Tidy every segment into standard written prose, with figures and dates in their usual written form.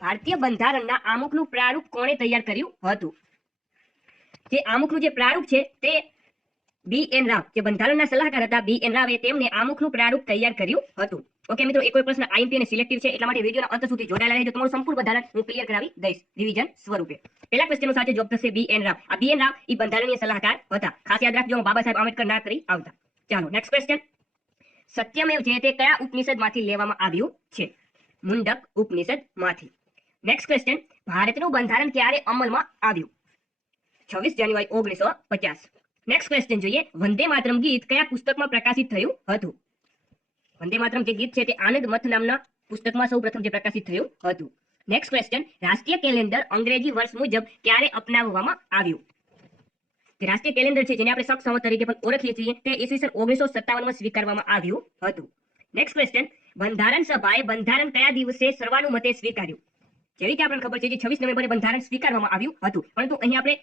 ભારતીય બંધારણના આમુખનું પ્રારૂપ કોણે તૈયાર કર્યું હતું? જે આમુખનું જે પ્રારૂપ છે તે બી.એન. રાવ, જે બંધારણના સલાહકાર હતા બી.એન. રાવે તેમને આમુખનું પ્રારૂપ તૈયાર કર્યું હતું. ઓકે મિત્રો, એક પ્રશ્ન આઈએમપી અને સિલેક્ટિવ છે, એટલા માટે વિડિયોના અંત સુધી જોડાયેલા રહેજો. તમારું સંપૂર્ણ બંધારણ હું ક્લિયર કરાવી દઈશ રિવિઝન સ્વરૂપે. પહેલા ક્વેશ્ચનનો સાચો જવાબ થશે બી.એન. રાવ. આ બી.એન. રાવ એ બંધારણીય સલાહકાર હતા. ખાસ યાદ રાખજો, બાબા સાહેબ આંબેડકર ના કરી આવતા. ચાલો નેક્સ્ટ ક્વેશ્ચન. સત્યમેવ જયતે કયા ઉપનિષદમાંથી લેવામાં આવ્યું છે? મુંડક ઉપનિષદમાંથી. Next question. ભારતનું બંધારણ ક્યારે અમલમાં આવ્યું? 26 જાન્યુઆરી 1950. નેક્સ્ટ ક્વેશ્ચન જોઈએ. વંદે માતરમ ગીત કયા પુસ્તકમાં પ્રકાશિત થયું હતું? વંદે માતરમ જે ગીત છે તે આનંદ મથ નામના પુસ્તકમાં સૌપ્રથમ જે પ્રકાશિત થયું હતું. Next question. રાષ્ટ્રીય કેલેન્ડર અંગ્રેજી વર્ષ મુજબ ક્યારે અપનાવવામાં આવ્યું? જે રાષ્ટ્રીય કેલેન્ડર છે જેને આપણે શક સંવત તરીકે પણ ઓળખીએ છીએ તે ઈસવીસન 1957 માં સ્વીકારવામાં આવ્યું હતું. Next question. બંધારણ સભાએ બંધારણ કયા દિવસે સર્વાનુમતે સ્વીકાર્યું? જેવી રીતે આપણને ખબર છે કે 26 નવેમ્બરે બંધારણ સ્વીકારવામાં આવ્યું હતું, પરંતુ અહીં આપણે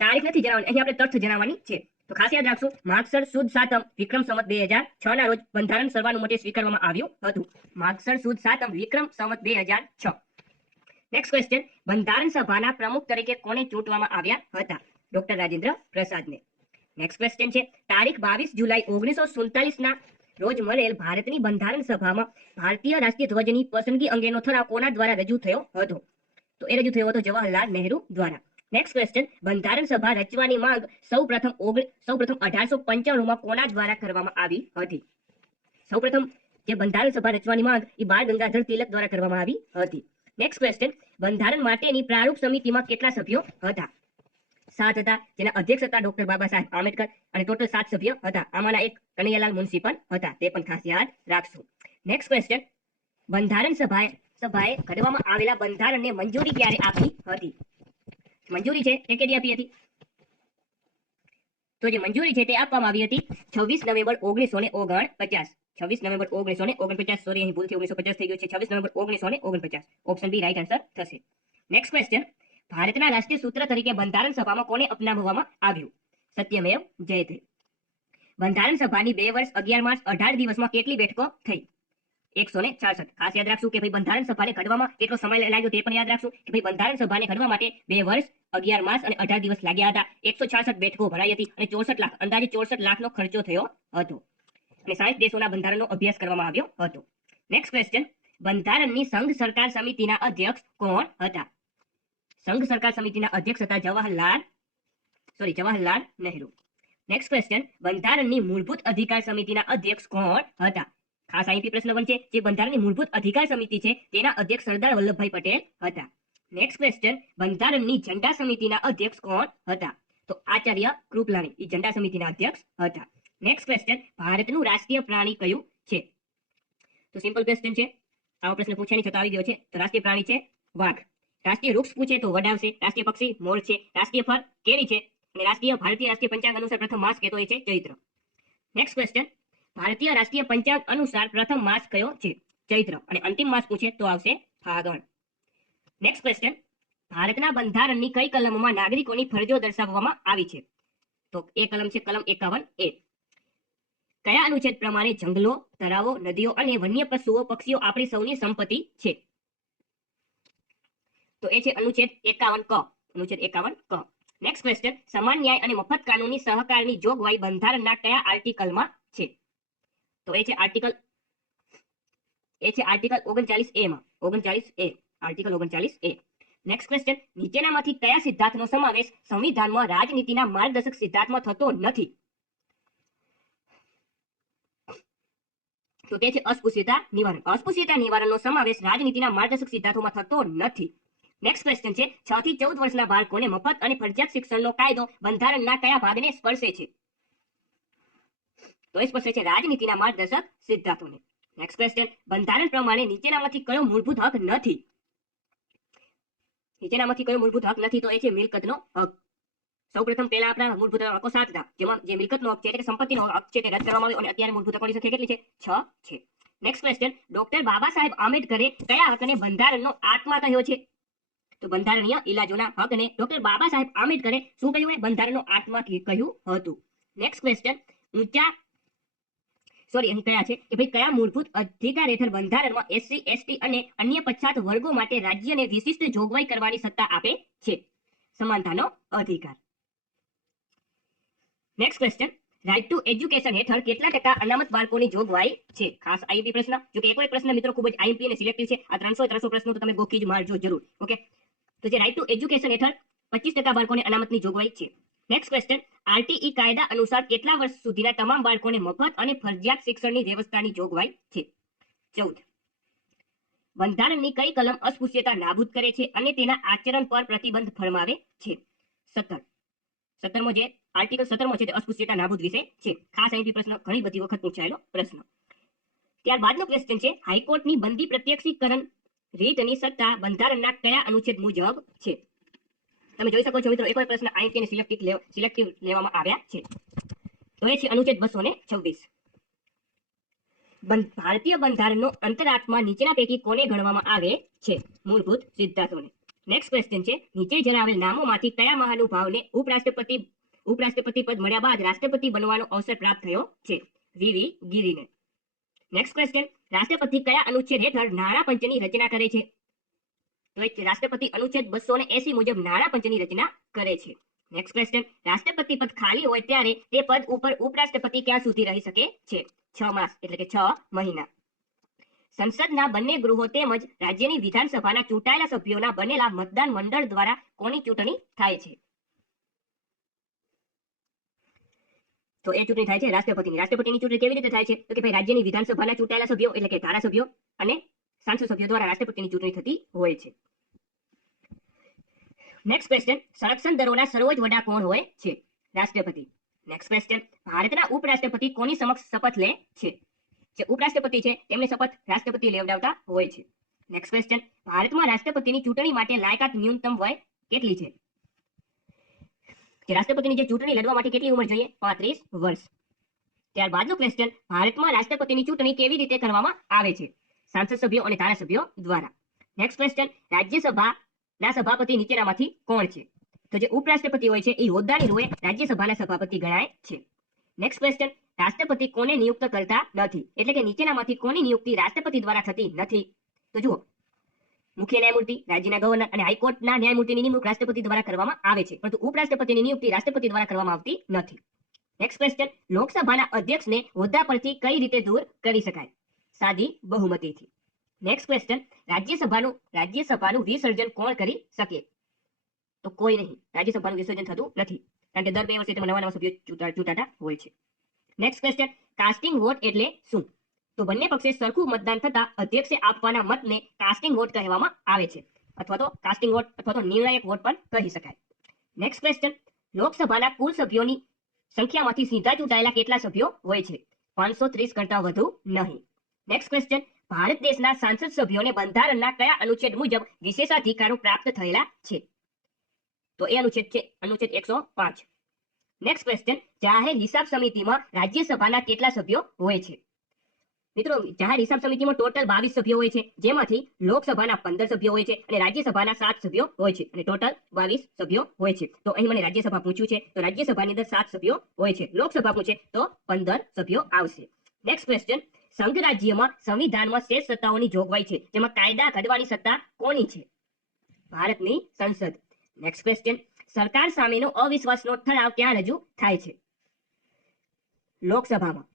તારીખ નથી જણાવવાની, અહીં આપણે તથ્ય જણાવવાની છે. તો ખાસ યાદ રાખશું, માગસર સુદ સાતમ વિક્રમ સંવત 2006 ના રોજ બંધારણ સર્વાનુમતે સ્વીકારવામાં આવ્યું હતું. માગસર સુદ સાતમ વિક્રમ સંવત 2006. Next question. બંધારણ સભાના પ્રમુખ તરીકે કોને ચૂંટવામાં આવ્યા હતા? ડોક્ટર રાજેન્દ્ર પ્રસાદને. નેક્સ્ટ ક્વેશ્ચન છે. તારીખ 22 જુલાઈ 1947 ના રોજ મળેલ ભારતની બંધારણ સભામાં ભારતીય રાષ્ટ્રીય ધ્વજની પસંદગી અંગેનો ઠરાવ કોના દ્વારા રજૂ થયો હતો? તો એ રજૂ થયો હતો જવાહરલાલ નહેરુ દ્વારા. Next question. બંધારણ સભા રચવાની માંગ સૌપ્રથમ 1895 માં કોના દ્વારા કરવામાં આવી હતી? સૌપ્રથમ જે બંધારણ સભા રચવાની માંગ એ બાળ ગંગાધર તિલક દ્વારા કરવામાં આવી હતી. Next question. બંધારણ માટેની પ્રારૂપ સમિતિમાં કેટલા સભ્યો હતા? 7 હતા, જેના અધ્યક્ષ હતા ડોક્ટર બાબા સાહેબ આંબેડકર, અને ટોટલ 7 સભ્ય હતા. આમાંના એક કનૈયાલાલ મુનશી પણ હતા, તે પણ ખાસ યાદ રાખશું. Next question. બંધારણ સભાએ ઘડવામાં આવેલા બંધારણને મંજૂરી ક્યારે આપી હતી? મંજૂરી છે તે કેદી આપી હતી? તો જે મંજૂરી છે તે આપવામાં આવી હતી 26 નવેમ્બર 1949. 26 નવેમ્બર 1949. સોરી, અહીં ભૂલથી 1950 થઈ ગયું છે. 26 November 1949. Option B right answer થશે. Next question. ભારતના રાષ્ટ્રીય સૂત્ર તરીકે બંધારણ સભામાં કોને અપનાવવામાં આવ્યું? સત્યમેવ જયતે. બંધારણ સભાની 2 વર્ષ 11 માસ 18 દિવસમાં કેટલી બેઠકો થઈ? 166. ખાસ યાદ રાખશું કે ભાઈ બંધારણ સભાને ઘડવામાં કેટલો સમય લાગ્યો તે પણ યાદ રાખશું કે ભાઈ બંધારણ સભાને ઘડવા માટે 2 વર્ષ 11 માસ અને 18 દિવસ લાગ્યા હતા. 166 બેઠકો ભરાઈ હતી અને 64 લાખ, અંદાજે 64 લાખનો ખર્ચો થયો હતો. અને 60 દેશોના બંધારણનો અભ્યાસ કરવામાં આવ્યો હતો. Next question. બંધારણની સંઘ સરકાર સમિતિના અધ્યક્ષ કોણ હતા? સંઘ સરકાર સમિતિના અધ્યક્ષ હતા જવાહરલાલ નહેરુ. Next question. બંધારણની મૂળભૂત અધિકાર સમિતિના અધ્યક્ષ કોણ હતા? ખાસ આઈપી પ્રશ્ન પણ છે. જે બંધારણની મૂળભૂત અધિકાર સમિતિ છે તેના અધ્યક્ષ સરદાર વલ્લભભાઈ પટેલ હતા. Next question. બંધારણની ઝંડા સમિતિના અધ્યક્ષ કોણ હતા? તો આચાર્ય કૃપલાણી એ ઝંડા સમિતિના અધ્યક્ષ હતા. Next question. ભારતનું રાષ્ટ્રીય પ્રાણી કયું છે? તો સિમ્પલ ક્વેશ્ચન છે, આવો પ્રશ્ન પૂછાની છતાં આવી ગયો છે. તો રાષ્ટ્રીય પ્રાણી છે વાઘ. રાષ્ટ્રીય વૃક્ષ પૂછે તો વડ આવશે. રાષ્ટ્રીય પક્ષી મોર છે. રાષ્ટ્રીય ફળ કેરી છે. અને ભારતીય રાષ્ટ્રીય પંચાંગ અનુસાર પ્રથમ માસ કહેતો હોય છે ચૈત્ર. Next question. ભારતીય રાષ્ટ્રીય પંચાંગ અનુસાર પ્રથમ માસ કયો છે? ચૈત્ર. અને અંતિમ માસ પૂછે તો આવશે ફાગણ. Next question. ભારતના બંધારણની કઈ કલમમાં નાગરિકોની ફરજો દર્શાવવામાં આવી છે? તો એ કલમ છે કલમ 51A. કયા અનુચ્છેદ પ્રમાણે જંગલો, તળાવો, નદીઓ અને વન્ય પશુઓ પક્ષીઓ આપણી સૌની સંપત્તિ છે? તો એ છે અનુચ્છેદ 51 ક. અનુચ્છેદ 51 ક. Next question. સમાન ન્યાય અને મફત કાનૂની સહકારની જોગવાઈ બંધારણના કયા આર્ટિકલમાં છે? તો એ છે આર્ટિકલ 39A માં. 39A. Article 39A. Next question. નીચેનામાંથી કયા સિદ્ધાંતનો સમાવેશ સંવિધાનમાં રાજનીતિના માર્ગદર્શક સિદ્ધાંતમાં થતો નથી? તો તે છે અસ્પૃશ્યતા નિવારણ. અસ્પૃશ્યતા નિવારણનો સમાવેશ રાજનીતિના માર્ગદર્શક સિદ્ધાંતોમાં થતો નથી. નેક્સ્ટ ક્વેશ્ચન છે. 6 થી 14 વર્ષના બાળકોને મફત અને ફરજિયાત શિક્ષણનો કાયદો બંધારણના કયા ભાગને સ્પર્શે છે? તો એ સ્પર્શે છે રાજનીતિના માર્ગદર્શક સિદ્ધાંતોને. Next question. બંધારણ પ્રમાણે નીચેનામાંથી કયો મૂળભૂત હક નથી? નીચેનામાંથી કયો મૂળભૂત હક નથી? તો એ છે મિલકતનો હક. સૌપ્રથમ પહેલા આપણા મૂળભૂત હકો 7 હતા, જેમાં જે મિલકતનો હક છે એટલે કે સંપત્તિનો હક છે તે રદ કરવામાં આવ્યો અને અત્યારે મૂળભૂત હકોની સંખ્યા કેટલી છે? 6 છે. Next question. Doctor Baba Saheb આંબેડકરે કયા હકને બંધારણનો આત્મા કહ્યો છે? તો બંધારણીય ઇલાજોના હકને ડોક્ટર બાબા સાહેબ આંબેડકરે શું કહ્યું? બંધારણનો આત્મા કહ્યું હતું. Next question. ઊંચા સોરી અહીં કયા છે કે ભાઈ કયા મૂળભૂત અધિકાર હેઠળ બંધારણમાં એસસી એસટી અને અન્ય પછાત વર્ગો માટે રાજ્યને વિશિષ્ટ જોગવાઈ કરવાની સત્તા આપે છે? સમાનતાનો અધિકાર. Next question, right to education હેઠળ કેટલા ટકા અનામત બાળકોની જોગવાઈ છે? ખાસ આઈએમપી પ્રશ્ન. જો કે એક પ્રશ્ન મિત્રો ખૂબ જ આઈએમપી અને સિલેક્ટિવ છે. આ 300 પ્રશ્નો તો તમે ગોખી જ મારજો જરૂર. ઓકે, તો જે રાઇટ ટુ એજ્યુકેશન હેઠળ 25% બાળકોને અનામતની જોગવાઈ છે. નેક્સ્ટ ક્વેશ્ચન, આરટીઈ કાયદા અનુસાર કેટલા વર્ષ સુધીના તમામ બાળકોને મફત અને ફરજિયાત શિક્ષણની વ્યવસ્થાની જોગવાઈ છે? 14. બંધારણની કઈ કલમ અસ્પૃશ્યતા નાબૂદ કરે છે અને તેના આચરણ પર પ્રતિબંધ ફરમાવે છે? 17. 17મો જે આર્ટિકલ 17મો છે તે અસ્પૃશ્યતા નાબૂદ વિશે છે. ખાસ અહીંથી પ્રશ્ન ઘણી બધી વખત પૂછાયેલો પ્રશ્ન. ત્યારબાદનો ક્વેશ્ચન છે, હાઈકોર્ટની બંદી પ્રત્યક્ષીકરણ રીતની સત્તા બંધારણના કયા અનુચ્છેદ મુજબ છે? તમે જોઈ શકો છો મિત્રો, એક પ્રશ્ન આઈએમપી અને સિલેક્ટિવ લેવામાં આવ્યા છે. તો એ છે અનુચ્છેદ 226. ભારતીય બંધારણનો અંતરાત્મા નીચેના પૈકી કોને ગણવામાં આવે છે? મૂળભૂત સિદ્ધાંતોને. નેક્સ્ટ ક્વેશ્ચન છે, નીચે જણાવેલ નામોમાંથી કયા મહાનુભાવને ઉપરાષ્ટ્રપતિ પદ મળ્યા બાદ રાષ્ટ્રપતિ બનવાનો અવસર પ્રાપ્ત થયો છે? વીવી ગિરીને. નેક્સ્ટ ક્વેશ્ચન, રાષ્ટ્રપતિ કયા અનુચ્છેદ હેઠળ નાણાં પંચની રચના કરે છે? તો રાષ્ટ્રપતિ અનુચ્છેદ 280 મુજબ નાણાં પંચની રચના કરે છે. નેક્સ્ટ ક્વેશ્ચન, રાષ્ટ્રપતિ પદ ખાલી હોય ત્યારે તે પદ ઉપર ઉપરાષ્ટ્રપતિ ક્યાં સુધી રહી શકે છે? 6 માસ એટલે કે 6 મહિના. સંસદના બંને ગૃહો તેમજ રાજ્યની વિધાનસભાના ચૂંટાયેલા સભ્યોના બનેલા મતદાન મંડળ દ્વારા કોની ચૂંટણી થાય છે? તો એ ચૂંટણી થાય છે રાષ્ટ્રપતિની. રાષ્ટ્રપતિની ચૂંટણી કેવી રીતે થાય છે? તો કે ભાઈ રાજ્યની વિધાનસભાના ચૂંટાયેલા સભ્યો એટલે કે ધારાસભ્યો અને સાંસદ સભ્યો દ્વારા રાષ્ટ્રપતિની ચૂંટણી થતી હોય છે. નેક્સ્ટ ક્વેશ્ચન, સંરક્ષણ દળોના સર્વોચ્ચ વડા કોણ હોય છે? રાષ્ટ્રપતિ. નેક્સ્ટ ક્વેશ્ચન, ભારતના ઉપરાષ્ટ્રપતિ કોની સમક્ષ શપથ લે છે? જે ઉપરાષ્ટ્રપતિ છે તેમને શપથ રાષ્ટ્રપતિ લેવડાવતા હોય છે. નેક્સ્ટ ક્વેશ્ચન, ભારતમાં રાષ્ટ્રપતિની ચૂંટણી માટે લાયકાત ન્યૂનતમ વય કેટલી છે? કે રાષ્ટ્રપતિની જે ચૂંટણી લડવા માટે કેટલી ઉંમર જોઈએ? 35 વર્ષ. ત્યારબાદનો ક્વેશ્ચન, ભારતમાં રાષ્ટ્રપતિની ચૂંટણી કેવી રીતે કરવામાં આવે છે? સાંસદ સભ્યો અને ધારાસભ્યો દ્વારા. નેક્સ્ટ ક્વેશ્ચન, રાજ્યસભાના સભાપતિ નીચેનામાંથી કોણ છે? તો જે ઉપરાષ્ટ્રપતિ હોય છે એ હોદ્દાની રૂએ રાજ્યસભાના સભાપતિ ગણાય છે. નેક્સ્ટ ક્વેશ્ચન, રાષ્ટ્રપતિ કોને નિયુક્ત કરતા નથી? એટલે કે નીચેનામાંથી કોની નિયુક્તિ રાષ્ટ્રપતિ દ્વારા થતી નથી? તો જુઓ, મુખ્ય ન્યાયમૂર્તિ, રાજ્યના ગવર્નર અને હાઈકોર્ટના ન્યાયમૂર્તિની નિમણૂક રાષ્ટ્રપતિ દ્વારા કરવામાં આવે છે, પરંતુ ઉપરાષ્ટ્રપતિની નિયુક્તિ રાષ્ટ્રપતિ દ્વારા કરવામાં આવતી નથી. નેક્સ્ટ ક્વેશ્ચન, લોકસભાના અધ્યક્ષને હોદ્દા પરથી કઈ રીતે દૂર કરી શકાય? સાદી બહુમતીથી. નેક્સ્ટ ક્વેશ્ચન, રાજ્યસભાનું વિસર્જન કોણ કરી શકે? તો કોઈ નહીં. રાજ્યસભાનું વિસર્જન થતું નથી, કારણ કે દર 2 વર્ષે તેમાં નવા સભ્યો ચૂંટાતા હોય છે. નેક્સ્ટ ક્વેશ્ચન, કાસ્ટિંગ વોટ એટલે શું? તો બંને પક્ષે સરખું મતદાન થતા અધ્યક્ષે આપવાના મતને કાસ્ટિંગ વોટ કહેવામાં આવે છે, અથવા તો કાસ્ટિંગ વોટ અથવા તો નિર્ણાયક વોટ પણ કહી શકાય. નેક્સ્ટ ક્વેશ્ચન, લોકસભાના કુલ સભ્યોની સંખ્યામાંથી સીધા ચૂંટાયેલા કેટલા સભ્યો હોય છે? 530 કરતા વધુ નહીં. નેક્સ્ટ ક્વેશ્ચન, ભારત દેશના સાંસદ સભ્યોને બંધારણના કયા અનુચ્છેદ મુજબ વિશેષાધિકારો પ્રાપ્ત થયેલા છે? તો એ અનુચ્છેદ છે અનુચ્છેદ 105. નેક્સ્ટ ક્વેશ્ચન, જાહેર હિસાબ સમિતિમાં રાજ્યસભાના કેટલા સભ્યો હોય છે? મિત્રો, જાહેર હિસાબ સમિતિમાં ટોટલ 22 સભ્યો હોય છે, જેમાંથી લોકસભાના 15 સભ્યો હોય છે અને રાજ્યસભાના 7 સભ્યો હોય છે, અને ટોટલ 22 સભ્યો હોય છે. તો અહીં મને રાજ્યસભા પૂછ્યું છે, તો રાજ્યસભાની અંદર 7 સભ્યો હોય છે. લોકસભા પૂછે તો 15 સભ્યો આવશે. નેક્સ્ટ ક્વેશ્ચન, સંઘ રાજ્યમાં સંવિધાનમાં શેષ સત્તાઓની જોગવાઈ છે, જેમાં કાયદા ઘડવાની સત્તા કોની છે? ભારતની સંસદ. નેક્સ્ટ ક્વેશ્ચન, સરકાર સામેનો અવિશ્વાસનો ઠરાવ ક્યાં રજૂ થાય છે? લોકસભામાં.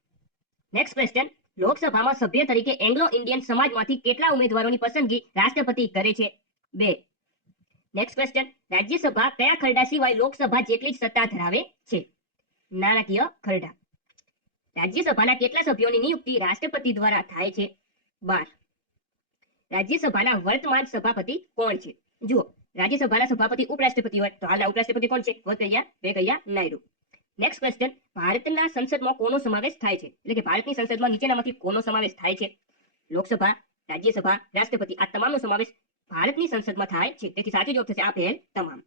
નેક્સ્ટ ક્વેશ્ચન, લોકસભામાં સભ્ય તરીકે એંગ્લો ઇન્ડિયન સમાજમાંથી કેટલા ઉમેદવારોની પસંદગી રાષ્ટ્રપતિ કરે છે? 2. નેક્સ્ટ ક્વેશ્ચન, રાજ્યસભા કયા ખરડા સિવાય લોકસભા જેટલી જ સત્તા ધરાવે છે? નાણાકીય ખરડા. રાજ્યસભાના કેટલા સભ્યોની નિયુક્તિ રાષ્ટ્રપતિ દ્વારા થાય છે? 12. રાજ્યસભાના વર્તમાન સભાપતિ કોણ છે? જુઓ, રાજ્યસભાના સભાપતિ ઉપરાષ્ટ્રપતિ હોય તો હાલના ઉપરાષ્ટ્રપતિ કોણ છે? વેંકૈયા નાયડુ. નેક્સ્ટ ક્વેશ્ચન, ભારતના સંસદમાં કોનો સમાવેશ થાય છે? એટલે કે ભારતની સંસદમાં નીચેનામાંથી કોનો સમાવેશ થાય છે? લોકસભા, રાજ્યસભા, રાષ્ટ્રપતિ, આ તમામનો સમાવેશ ભારતની સંસદમાં થાય છે. તેથી સાચો જવાબ થશે આ પહેલ તમામ.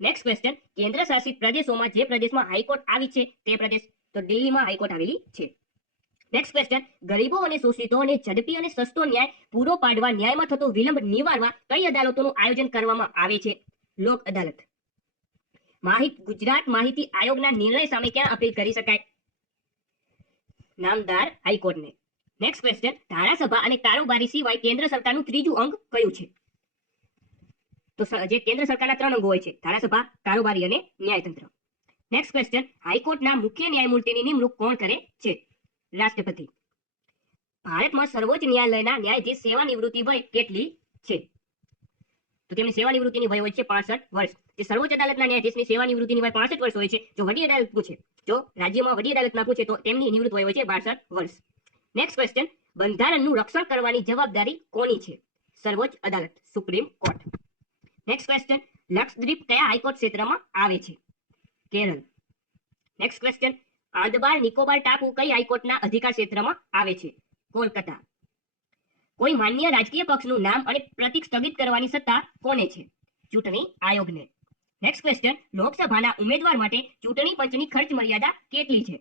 નેક્સ્ટ ક્વેશ્ચન, કેન્દ્ર શાસિત પ્રદેશોમાં જે પ્રદેશમાં હાઈકોર્ટ આવી છે તે પ્રદેશ? તો દિલ્હીમાં હાઈકોર્ટ આવેલી છે. નેક્સ્ટ ક્વેશ્ચન, ગરીબો અને શોષિતોને ઝડપી અને સસ્તો ન્યાય પૂરો પાડવા ન્યાયમાં થતો વિલંબ નિવારવા કઈ અદાલતોનું આયોજન કરવામાં આવે છે? લોક અદાલત. ગુજરાત માહિતી આયોગના નિર્ણય સામે ક્યાં અપીલ કરી શકાય? નામદાર હાઈકોર્ટને. નેક્સ્ટ ક્વેશ્ચન, ધારાસભા અને કારોબારી સિવાય કેન્દ્ર સરકારનું ત્રીજું અંગ કયું છે? તો જે કેન્દ્ર સરકારના 3 અંગો હોય છે, ધારાસભા, કારોબારી અને ન્યાયતંત્ર. નેક્સ્ટ ક્વેશ્ચન, હાઈકોર્ટના મુખ્ય ન્યાયમૂર્તિની નિમણૂક કોણ કરે છે? રાષ્ટ્રપતિ. ભારતમાં સર્વોચ્ચ ન્યાયાલયના ન્યાયાધીશ સેવાનિવૃત્તિ વય કેટલી છે? તો તેમની સેવાનિવૃત્તિની વય હોય છે 65 વર્ષ. જે સર્વોચ્ચ અદાલતના ન્યાયાધીશની સેવાનિવૃત્તિની વય 65 વર્ષ હોય છે. જો વડી અદાલત પૂછે, જો રાજ્યમાં વડી અદાલતમાં પૂછે તો તેમની નિવૃત્ત વય હોય છે 62 વર્ષ. નેક્સ્ટ ક્વેશ્ચન, બંધારણનું રક્ષણ કરવાની જવાબદારી કોની છે? સર્વોચ્ચ અદાલત, supreme court. Next question, Lakshadweep કયા હાઈકોર્ટ ક્ષેત્રમાં આવે છે? કેરળ. નેક્સ્ટ ક્વેશ્ચન, આંદમાન નિકોબાર ટાપુ કઈ હાઈકોર્ટના અધિકાર ક્ષેત્રમાં આવે છે? કોલકાતા. કોઈ માન્ય રાજકીય પક્ષનું નામ અને પ્રતીક સ્થગિત કરવાની સત્તા કોને છે? ચૂંટણી આયોગને. નેક્સ્ટ ક્વેશ્ચન, લોકસભાના ઉમેદવાર માટે ચૂંટણી પંચની ખર્ચ મર્યાદા કેટલી છે?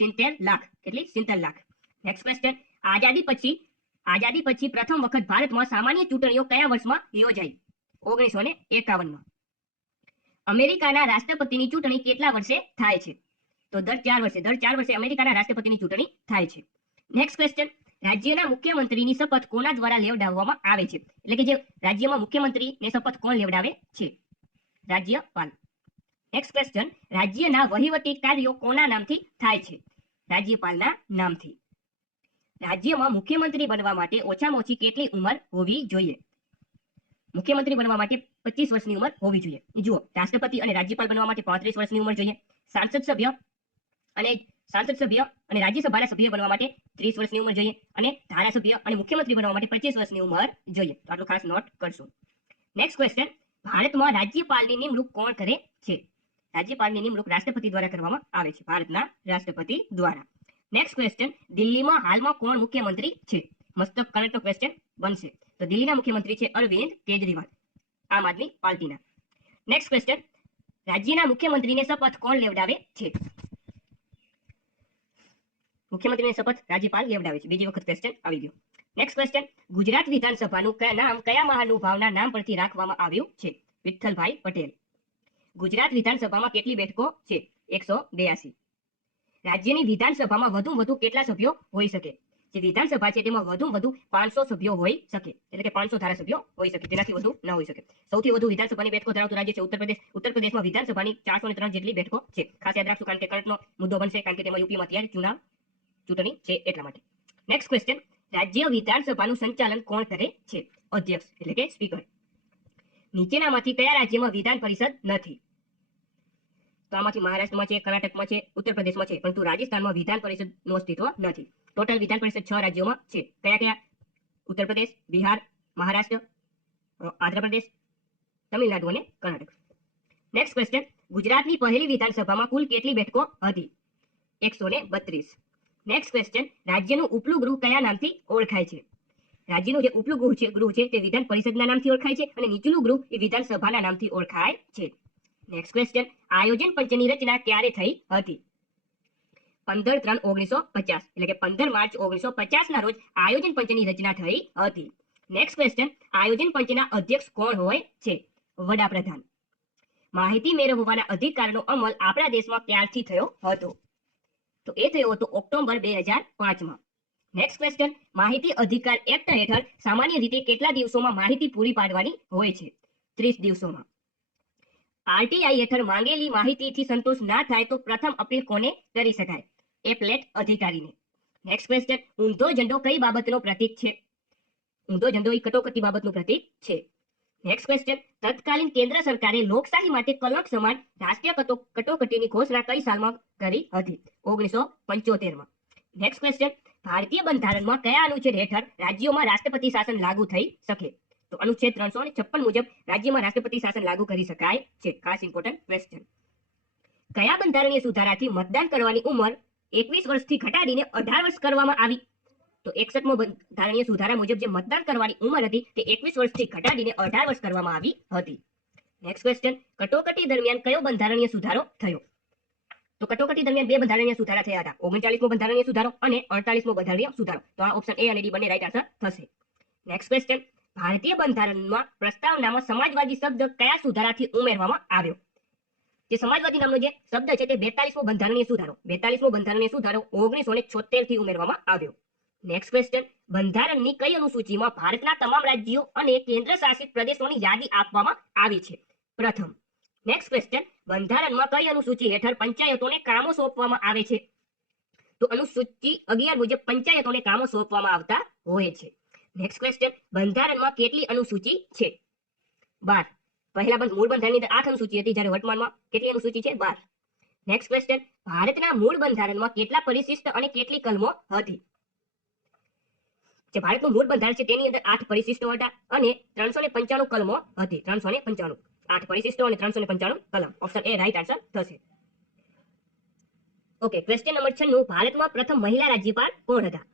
70 લાખ. કેટલી? 70 લાખ. નેક્સ્ટ ક્વેશ્ચન, આઝાદી પછી પ્રથમ વખત ભારતમાં સામાન્ય ચૂંટણીઓ કયા વર્ષમાં યોજાઈ? 1951માં. અમેરિકાના રાષ્ટ્રપતિની ચૂંટણી કેટલા વર્ષે થાય છે? તો દર 4 વર્ષે. દર 4 વર્ષે અમેરિકાના રાષ્ટ્રપતિની ચૂંટણી થાય છે. નેક્સ્ટ ક્વેશ્ચન, રાજ્યના મુખ્યમંત્રીની શપથ કોના દ્વારા લેવડાવવામાં આવે છે? એટલે કે જે રાજ્યમાં મુખ્યમંત્રીને શપથ કોણ લેવડાવે છે? રાજ્યપાલ. નેક્સ્ટ ક્વેશ્ચન, રાજ્યના વહીવટી કાર્યો કોના નામથી થાય છે? રાજ્યપાલના નામથી. રાજ્યમાં મુખ્યમંત્રી બનવા માટે ઓછામાં ઓછી કેટલી ઉંમર હોવી જોઈએ? મુખ્યમંત્રી બનવા માટે 25 વર્ષની ઉંમર હોવી જોઈએ. જુઓ, રાષ્ટ્રપતિ અને રાજ્યપાલ બનવા માટે 35 વર્ષની ઉંમર જોઈએ. સાંસદ સભ્ય અને રાજ્યસભાના સભ્ય બનવા માટે 30 વર્ષની ઉંમર જોઈએ. અને ધારાસભ્ય અને મુખ્યમંત્રી બનવા માટે 25 વર્ષની ઉંમર જોઈએ. તો આટલું ખાસ નોટ કરશો. નેક્સ્ટ ક્વેશ્ચન, ભારતમાં રાજ્યપાલની નિમણૂક કોણ કરે છે? રાજ્યપાલની નિમણૂક રાષ્ટ્રપતિ દ્વારા કરવામાં આવે છે. ભારતના રાષ્ટ્રપતિ દ્વારા. નેક્સ્ટ ક્વેશ્ચન, દિલ્હીમાં હાલમાં કોણ મુખ્યમંત્રી છે? મસ્ત કરંટ ક્વેશ્ચન બનશે. તો દિલ્હીના મુખ્યમંત્રી છે અરવિંદ કેજરીવાલ, આમ આદમી પાર્ટીના. નેક્સ્ટ ક્વેશ્ચન, રાજ્યના મુખ્યમંત્રીને શપથ કોણ લેવડાવે છે? મુખ્યમંત્રીને શપથ રાજ્યપાલ લેવડાવે છે. બીજી વખત ક્વેશ્ચન આવી ગયો. નેક્સ્ટ ક્વેશ્ચન, ગુજરાત વિધાનસભાનું નામ કયા મહાનુભાવના નામ પરથી રાખવામાં આવ્યું છે? વિઠ્ઠલભાઈ પટેલ. ગુજરાત વિધાનસભામાં કેટલી બેઠકો છે? 182. રાજ્યની વિધાનસભામાં વધુ કેટલા સભ્યો હોઈ શકે? જે વિધાનસભા છે તેમાં વધુ 500 સભ્યો હોઈ શકે. એટલે કે 500 ધારાસભ્યો હોઈ શકે, તેનાથી વધુ ન હોઈ શકે. સૌથી વધુ વિધાનસભાની બેઠકો ધરાવતું રાજ્ય છે ઉત્તર પ્રદેશ. ઉત્તર પ્રદેશમાં વિધાનસભાની 403 જેટલી બેઠકો છે. ખાસ યાદ રાખશું, કારણ કે કરંટનો મુદ્દો બનશે, કારણ કે તેમાં યુપીમાં અત્યારે ચૂંટણી છે એટલા માટે. નેક્સ્ટ ક્વેશ્ચન, રાજ્ય વિધાનસભાનું સંચાલન કોણ કરે છે? અધ્યક્ષ, એટલે કે સ્પીકર. નીચેનામાંથી કયા રાજ્યમાં વિધાન પરિષદ નથી? તો આમાંથી મહારાષ્ટ્રમાં છે, કર્ણાટકમાં છે, ઉત્તર પ્રદેશમાં છે, પરંતુ રાજસ્થાનમાં વિધાન પરિષદનું અસ્તિત્વ નથી. ટોટલ વિધાન પરિષદ 6 રાજ્યોમાં છે. કયા? ઉત્તર પ્રદેશ, બિહાર, મહારાષ્ટ્ર, આંધ્રપ્રદેશ, તમિલનાડુ અને કર્ણાટક. નેક્સ્ટ ક્વેશ્ચન, ગુજરાતની પહેલી વિધાનસભામાં કુલ કેટલી બેઠકો હતી? 132. નેક્સ્ટ ક્વેશ્ચન, રાજ્યનું ઉપલું ગૃહ કયા નામથી ઓળખાય છે? રાજ્યનું જે ઉપલું ગૃહ છે તે વિધાન પરિષદના નામથી ઓળખાય છે અને નીચલું ગૃહ એ વિધાનસભાના નામથી ઓળખાય છે. નેક્સ્ટ ક્વેશ્ચન, આયોજન પંચની રચના ક્યારે થઈ હતી? 15/3/1950, એટલે કે 15 માર્ચ 1950 ના રોજ આયોજન પંચની રચના થઈ હતી. નેક્સ્ટ ક્વેશ્ચન, આયોજન પંચના અધ્યક્ષ કોણ હોય છે? વડાપ્રધાન. માહિતી મેળવવાના અધિકારનો અમલ આપણા દેશમાં ક્યારથી થયો હતો? તો એ થયો હતો ઓક્ટોબર 2005માં. નેક્સ્ટ ક્વેશ્ચન, માહિતી અધિકાર એક્ટ હેઠળ સામાન્ય રીતે કેટલા દિવસોમાં માહિતી પૂરી પાડવાની હોય છે? 30 દિવસોમાં. આરટીઆઈ હેઠળ માંગેલી માહિતીથી સંતોષ ના થાય તો પ્રથમ અપીલ કોને કરી શકાય? એપલેટ અધિકારીને. નેક્સ્ટ ક્વેશ્ચન, ઊંધો ઝંડો કઈ બાબતનો પ્રતીક છે? ઊંધો ઝંડો એ કટોકટી બાબતનું પ્રતીક છે. નેક્સ્ટ ક્વેશ્ચન, તત્કાલીન કેન્દ્ર સરકારે લોકશાહી માટે કલંક સમાન રાષ્ટ્રીય કટોકટીની ઘોષણા કઈ સાલમાં કરી હતી? 1975માં. નેક્સ્ટ ક્વેશ્ચન, ભારતીય બંધારણમાં કયા અનુચ્છેદ હેઠળ રાજ્યોમાં રાષ્ટ્રપતિ શાસન લાગુ થઈ શકે? તો અનુચ્છેદ 356 મુજબ રાજ્યમાં રાષ્ટ્રપતિ શાસન લાગુ કરી શકાય છે. ખાસ ઇમ્પોર્ટન્ટ ક્વેશ્ચન. કયા બંધારણીય સુધારાથી મતદાન કરવાની ઉંમર 21 વર્ષથી ઘટાડીને 18 વર્ષ કરવામાં આવી? તો 61મો બંધારણીય સુધારા મુજબ જે મતદાન કરવાની ઉંમર હતી તે 21 વર્ષથી ઘટાડીને 18 વર્ષ કરવામાં આવી હતી. નેક્સ્ટ ક્વેશ્ચન, કટોકટી દરમિયાન કયો બંધારણીય સુધારો થયો? તો કટોકટી દરમિયાન 2 બંધારણીય સુધારા થયા હતા, 39મો બંધારણીય સુધારો અને 48મો બંધારણીય સુધારો. તો આ ઓપ્શન એ અને ડી બંને રાઈટ આન્સર થશે. નેક્સ્ટ ક્વેશ્ચન, ભારતીય બંધારણમાં પ્રસ્તાવનામાં સમાજવાદી શબ્દ કયા સુધારાથી ઉમેરવામાં આવ્યો? જે સમાજવાદી નામનો જે શબ્દ છે તે 42મો બંધારણીય સુધારો 42મો બંધારણીય સુધારો 1976 થી ઉમેરવામાં આવ્યો. નેક્સ્ટ ક્વેશ્ચન, બંધારણની કઈ અનુસૂચિમાં ભારતના તમામ રાજ્યો અને કેન્દ્ર શાસિત પ્રદેશોની યાદી આપવામાં આવી છે? પ્રથમ. નેક્સ્ટ ક્વેશ્ચન, બંધારણમાં કઈ અનુસૂચિ હેઠળ પંચાયતોને કામો સોંપવામાં આવે છે? તો અનુસૂચિ 11 મુજબ પંચાયતોને કામો સોંપવામાં આવતા હોય છે. નેક્સ્ટ ક્વેશ્ચન, બંધારણમાં કેટલી અનુસૂચિ છે? 12. પહેલા મૂળ બંધારણની અંદર 8 અનુસૂચિ હતી, જ્યારે વર્તમાનમાં કેટલી અનુસૂચિ છે? 12. નેક્સ્ટ ક્વેશ્ચન, ભારતના મૂળ બંધારણમાં કેટલા પરિશિષ્ટ અને કેટલી કલમો હતી? જે ભારતનું મૂળ બંધારણ છે તેની અંદર 8 પરિશિષ્ટો હતા અને 395 કલમો હતી. 395, 8 પરિશિષ્ટો અને 395 કલમ. ઓપ્શન એ રાઈટ આન્સર થશે. ઓકે, ક્વેશ્ચન નંબર 96, ભારતમાં પ્રથમ મહિલા રાજ્યપાલ કોણ હતા?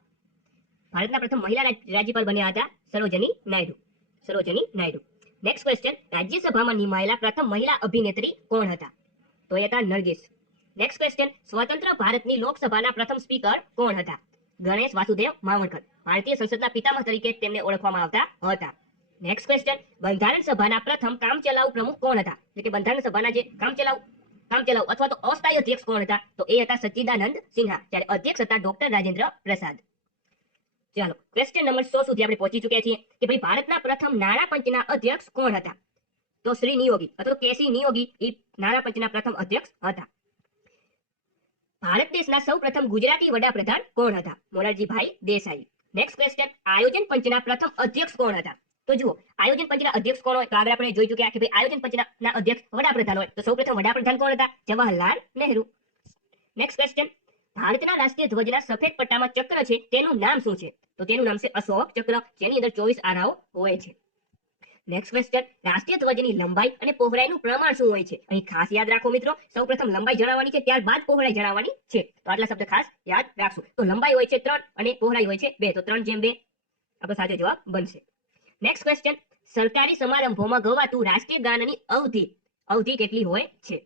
ભારતના પ્રથમ મહિલા રાજ્યપાલ બન્યા હતા સરોજની નાયડુ. સરોજની નાયડુ. નેક્સ્ટ ક્વેશ્ચન, રાજ્યસભામાં નિમાયેલા પ્રથમ મહિલા અભિનેત્રી કોણ હતા? તો એ હતા નરગિસ. નેક્સ્ટ ક્વેશ્ચન, સ્વતંત્ર ભારતની લોકસભાના પ્રથમ સ્પીકર કોણ હતા? ગણેશ વાસુદેવ માવણકર. ભારતીય સંસદના પિતામહ તરીકે તેમને ઓળખવામાં આવતા હતા. નેક્સ્ટ ક્વેશ્ચન, બંધારણ સભાના પ્રથમ કામચલાઉ પ્રમુખ કોણ હતા? એટલે કે બંધારણ સભાના જે કામચલાઉ અથવા તો અસ્થાયી અધ્યક્ષ કોણ હતા? તો એ હતા સચ્ચિદાનંદ સિન્હા. જ્યારે અધ્યક્ષ હતા ડોક્ટર રાજેન્દ્ર પ્રસાદ. ચાલો, ક્વેશ્ચન નંબર 100 સુધી આપણે પહોંચી ચૂક્યા છીએ કે ભાઈ ભારતના પ્રથમ નાણાં પંચના અધ્યક્ષ કોણ હતા? તો શ્રી નિયોગી અથવા કેસી નિયોગી એ નાણાં પંચના પ્રથમ અધ્યક્ષ હતા. ભારત દેશના સૌપ્રથમ ગુજરાતી વડાપ્રધાન કોણ હતા? મોરારજીભાઈ દેસાઈ. નેક્સ્ટ ક્વેશ્ચન, આયોજન પંચના પ્રથમ અધ્યક્ષ કોણ હતા? તો જુઓ, આયોજન પંચના અધ્યક્ષ કોણ હોય? તો આગળ આપણે જોઈ ચૂક્યા કે ભાઈ આયોજન પંચના અધ્યક્ષ વડાપ્રધાન હોય. તો સૌપ્રથમ વડાપ્રધાન કોણ હતા? જવાહરલાલ નહેરુ. નેક્સ્ટ ક્વેશ્ચન, ભારતના રાષ્ટ્રીય ધ્વજના સફેદ પટ્ટામાં ચક્ર છે તેનું નામ શું છે? તો તેનું નામ છે અશોક ચક્ર, જેની અંદર 24 આરાઓ હોય છે. નેક્સ્ટ ક્વેશ્ચન, રાષ્ટ્રીય ધ્વજની લંબાઈ અને પહોળાઈનું પ્રમાણ શું હોય છે? અહીં ખાસ યાદ રાખો મિત્રો, સૌપ્રથમ લંબાઈ જણાવવાની છે, ત્યારબાદ પહોળાઈ જણાવવાની છે. તો આટલા શબ્દ ખાસ યાદ રાખશું. તો લંબાઈ હોય છે 3 અને પહોળાઈ હોય છે 2. તો 3:2 આપણો સાચો જવાબ બનશે. નેક્સ્ટ ક્વેશ્ચન, સરકારી સમારંભોમાં ગવાતું રાષ્ટ્રીય ગાનની અવધિ કેટલી હોય છે?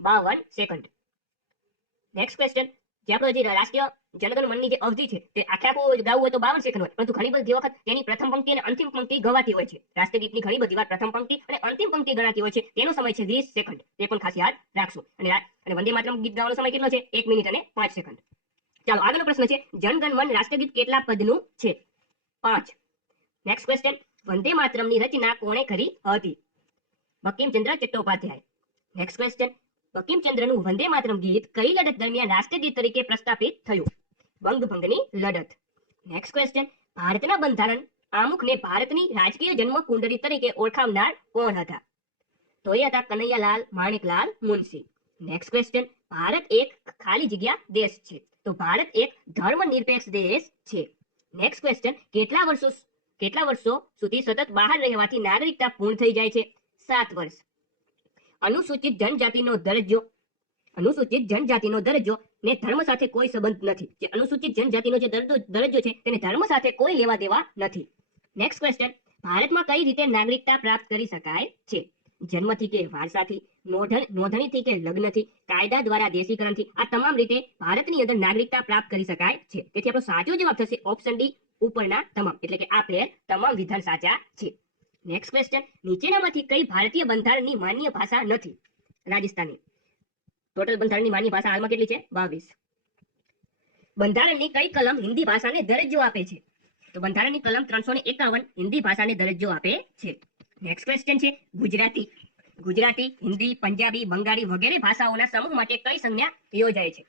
52 સેકન્ડ. નેક્સ્ટ ક્વેશ્ચન, જે આપણો જે રાષ્ટ્રીય જનગણ મનની જે અવધિ છે તે આખે આખું ગાવું હોય તો 52 સેકન્ડ હોય, પરંતુ ઘણી બધી વખત તેની પ્રથમ પંક્તિ અને અંતિમ પંક્તિ ગવાતી હોય છે. રાષ્ટ્રીય ગીતની ઘણી બધી વાર પ્રથમ પંક્તિ અને અંતિમ પંક્તિ ગણાતી હોય છે. તેનો સમય છે 20 સેકન્ડ. તે પણ ખાસ યાદ રાખશું. અને વંદે માતરમ ગીત ગાવાનો સમય કેટલો છે? 1 મિનિટ અને 5 સેકન્ડ. ચાલો, આગળનો પ્રશ્ન છે, જનગણ મન રાષ્ટ્રીય ગીત કેટલા પદનું છે? 5. નેક્સ્ટ ક્વેશ્ચન, વંદે માતરમની રચના કોણે કરી હતી? બંકિમચંદ્ર ચટ્ટોપાધ્યાય. નેક્સ્ટ ક્વેશ્ચન, બંકિમચંદ્રનું વંદે માતરમ ગીત કઈ લડત દરમિયાન રાષ્ટ્રીય ગીત તરીકે પ્રસ્થાપિત થયું? બંગભંગની લડત. નેક્સ્ટ ક્વેશ્ચન, ભારતના બંધારણ આમુખને ભારતની રાજકીય જન્મકુંડળી તરીકે ઓળખાવનાર કોણ હતા? તો એ હતા કનૈયાલાલ માણેકલાલ મુનશી. નેક્સ્ટ ક્વેશ્ચન, ભારત એક ખાલી જગ્યા દેશ છે. તો ભારત એક ધર્મનિરપેક્ષ દેશ છે. નેક્સ્ટ ક્વેશ્ચન, કેટલા વર્ષો સુધી સતત બહાર રહેવાથી નાગરિકતા પૂર્ણ થઈ જાય છે? 7 વર્ષ. અનુસૂચિત જનજાતિનો દરજ્જો ને ધર્મ સાથે કોઈ સંબંધ નથી. જે અનુસૂચિત જનજાતિનો જે દરજ્જો છે તેને ધર્મ સાથે કોઈ લેવા દેવા નથી. નેક્સ્ટ ક્વેશ્ચન, ભારતમાં કઈ રીતે નાગરિકતા પ્રાપ્ત કરી શકાય છે? જન્મથી કે વારસાથી, નોંધણીથી કે લગ્નથી, કાયદા દ્વારા દેશીકરણથી. આ તમામ રીતે ભારતની અંદર નાગરિકતા પ્રાપ્ત કરી શકાય છે. તેથી આપણો સાચો જવાબ થશે ઓપ્શન ડી, ઉપરના તમામ. એટલે કે આ તમામ વિધાન સાચા છે. નેક્સ્ટ ક્વેશ્ચન, નીચેનામાંથી કઈ ભારતીય બંધારણની માન્ય ભાષા નથી? રાજસ્થાની. ટોટલ બંધારણની માન્ય ભાષા હાલમાં કેટલી છે? 22. બંધારણની કઈ કલમ હિન્દી ભાષાને દરજ્જો આપે છે? તો બંધારણની કલમ 351 હિન્દી ભાષાને દરજ્જો આપે છે. નેક્સ્ટ ક્વેશ્ચન છે, ગુજરાતી, હિન્દી, પંજાબી, બંગાળી વગેરે ભાષાઓના સમૂહ માટે કઈ સંજ્ઞા યોજાય છે?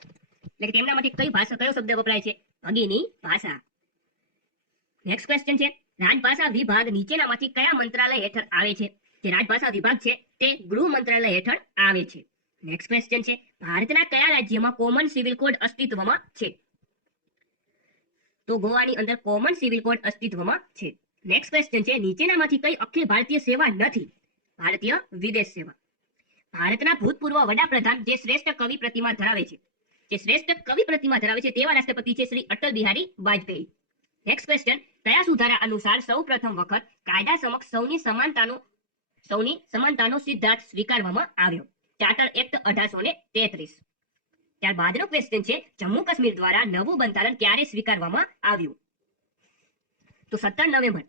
એટલે કે તેમનામાંથી કયો શબ્દ વપરાય છે? ભગીની ભાષા. નેક્સ્ટ ક્વેશ્ચન છે, રાજભાષા વિભાગ નીચેનામાંથી કયા મંત્રાલય હેઠળ આવે છે? જે રાજભાષા વિભાગ છે તે ગૃહ મંત્રાલય હેઠળ આવે છે. નેક્સ્ટ ક્વેશ્ચન છે, ભારતના કયા રાજ્યમાં કોમન સિવિલ કોડ અસ્તિત્વમાં છે? તો ગોવાની અંદર કોમન સિવિલ કોડ અસ્તિત્વમાં છે. નેક્સ્ટ ક્વેશ્ચન છે, નીચેનામાંથી કઈ અખિલ ભારતીય સેવા નથી? ભારતીય વિદેશ સેવા. ભારતના ભૂતપૂર્વ વડાપ્રધાન જે શ્રેષ્ઠ કવિ પ્રતિમા ધરાવે છે તેવા રાષ્ટ્રપતિ છે શ્રી અટલ બિહારી વાજપેયી. નેક્સ્ટ ક્વેશ્ચન, કયા સુધારા અનુસાર સૌ પ્રથમ વખત કાયદા સમક્ષ સૌની સમાનતાનો સિદ્ધાંત સ્વીકારવામાં આવ્યો? Charter act 1833. ત્યારબાદનો ક્વેશ્ચન છે, જમ્મુ કાશ્મીર દ્વારા નવું બંધારણ ક્યારે સ્વીકારવામાં આવ્યું? તો 17 નવેમ્બર.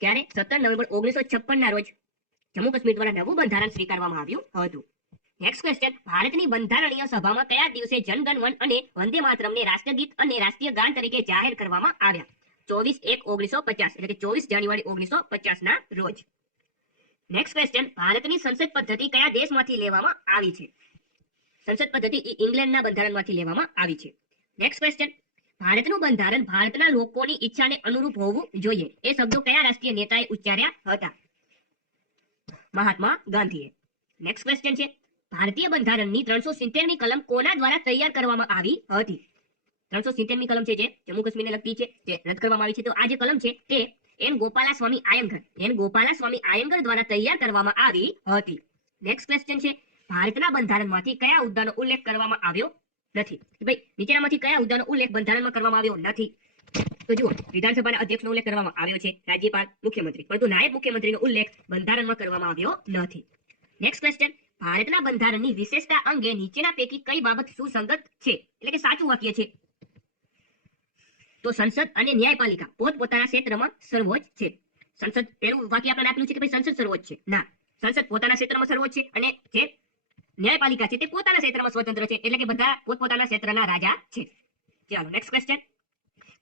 ક્યારે? 17 નવેમ્બર 1956 ના રોજ જમ્મુ કાશ્મીર દ્વારા નવું બંધારણ સ્વીકારવામાં આવ્યું હતું. નેક્સ્ટ ક્વેશ્ચન, ભારતની બંધારણીય સભામાં કયા દિવસે જનગણ મન અને વંદે માતરમને રાષ્ટ્રગીત અને રાષ્ટ્રીય ગાન તરીકે જાહેર કરવામાં આવ્યા? 24/1/1950 એટલે કે 24 જાન્યુઆરી 1950 ના રોજ. નેક્સ્ટ ક્વેશ્ચન, ભારતની સંસદ પદ્ધતિ કયા દેશમાંથી લેવામાં આવી છે? સંસદ પદ્ધતિ ઇંગ્લેન્ડના બંધારણમાંથી લેવામાં આવી છે. નેક્સ્ટ ક્વેશ્ચન, ભારતનું બંધારણ ભારતના લોકોની ઈચ્છાને અનુરૂપ હોવું જોઈએ એ શબ્દો કયા રાષ્ટ્રીય નેતાએ ઉચ્ચાર્યા હતા? મહાત્મા ગાંધીએ. નેક્સ્ટ ક્વેશ્ચન છે, ભારતીય બંધારણની 370મી કલમ કોના દ્વારા તૈયાર કરવામાં આવી હતી? 370મી કલમ છે જે જમ્મુ કાશ્મીરને લગતી છે, જે રદ કરવામાં આવી છે. તો આ જે કલમ છે તે એન ગોપાલાસ્વામી આયંગર દ્વારા તૈયાર કરવામાં આવી હતી. નેક્સ્ટ ક્વેશ્ચન છે, ભારતના બંધારણમાંથી કયા મુદ્દાનો ઉલ્લેખ કરવામાં આવ્યો નથી? ભાઈ નીચેનામાંથી કયા મુદ્દાનો ઉલ્લેખ બંધારણમાં કરવામાં આવ્યો નથી? તો જુઓ, વિધાનસભાના અધ્યક્ષનો ઉલ્લેખ કરવામાં આવ્યો છે, રાજ્યપાલ, મુખ્યમંત્રી, પરંતુ નાયબ મુખ્યમંત્રીનો ઉલ્લેખ બંધારણમાં કરવામાં આવ્યો નથી. નેક્સ્ટ ક્વેશ્ચન, ભારતના બંધારણની વિશેષતા અંગે નીચેના પૈકી કઈ બાબત સુસંગત છે એટલે કે સાચું વાક્ય છે? તો સંસદ અને ન્યાયપાલિકા પોતપોતાના ક્ષેત્રમાં સર્વોચ્ચ છે. સંસદ, પહેલું વાક્ય આપણે આપેલું છે કે ભાઈ સંસદ સર્વોચ્ચ છે. ના, સંસદ પોતાના ક્ષેત્રમાં સર્વોચ્ચ છે અને જે ન્યાયપાલિકા છે તે પોતાના ક્ષેત્રમાં સ્વતંત્ર છે, એટલે કે બધા પોતપોતાના ક્ષેત્રના રાજા છે. ચાલો નેક્સ્ટ ક્વેશ્ચન,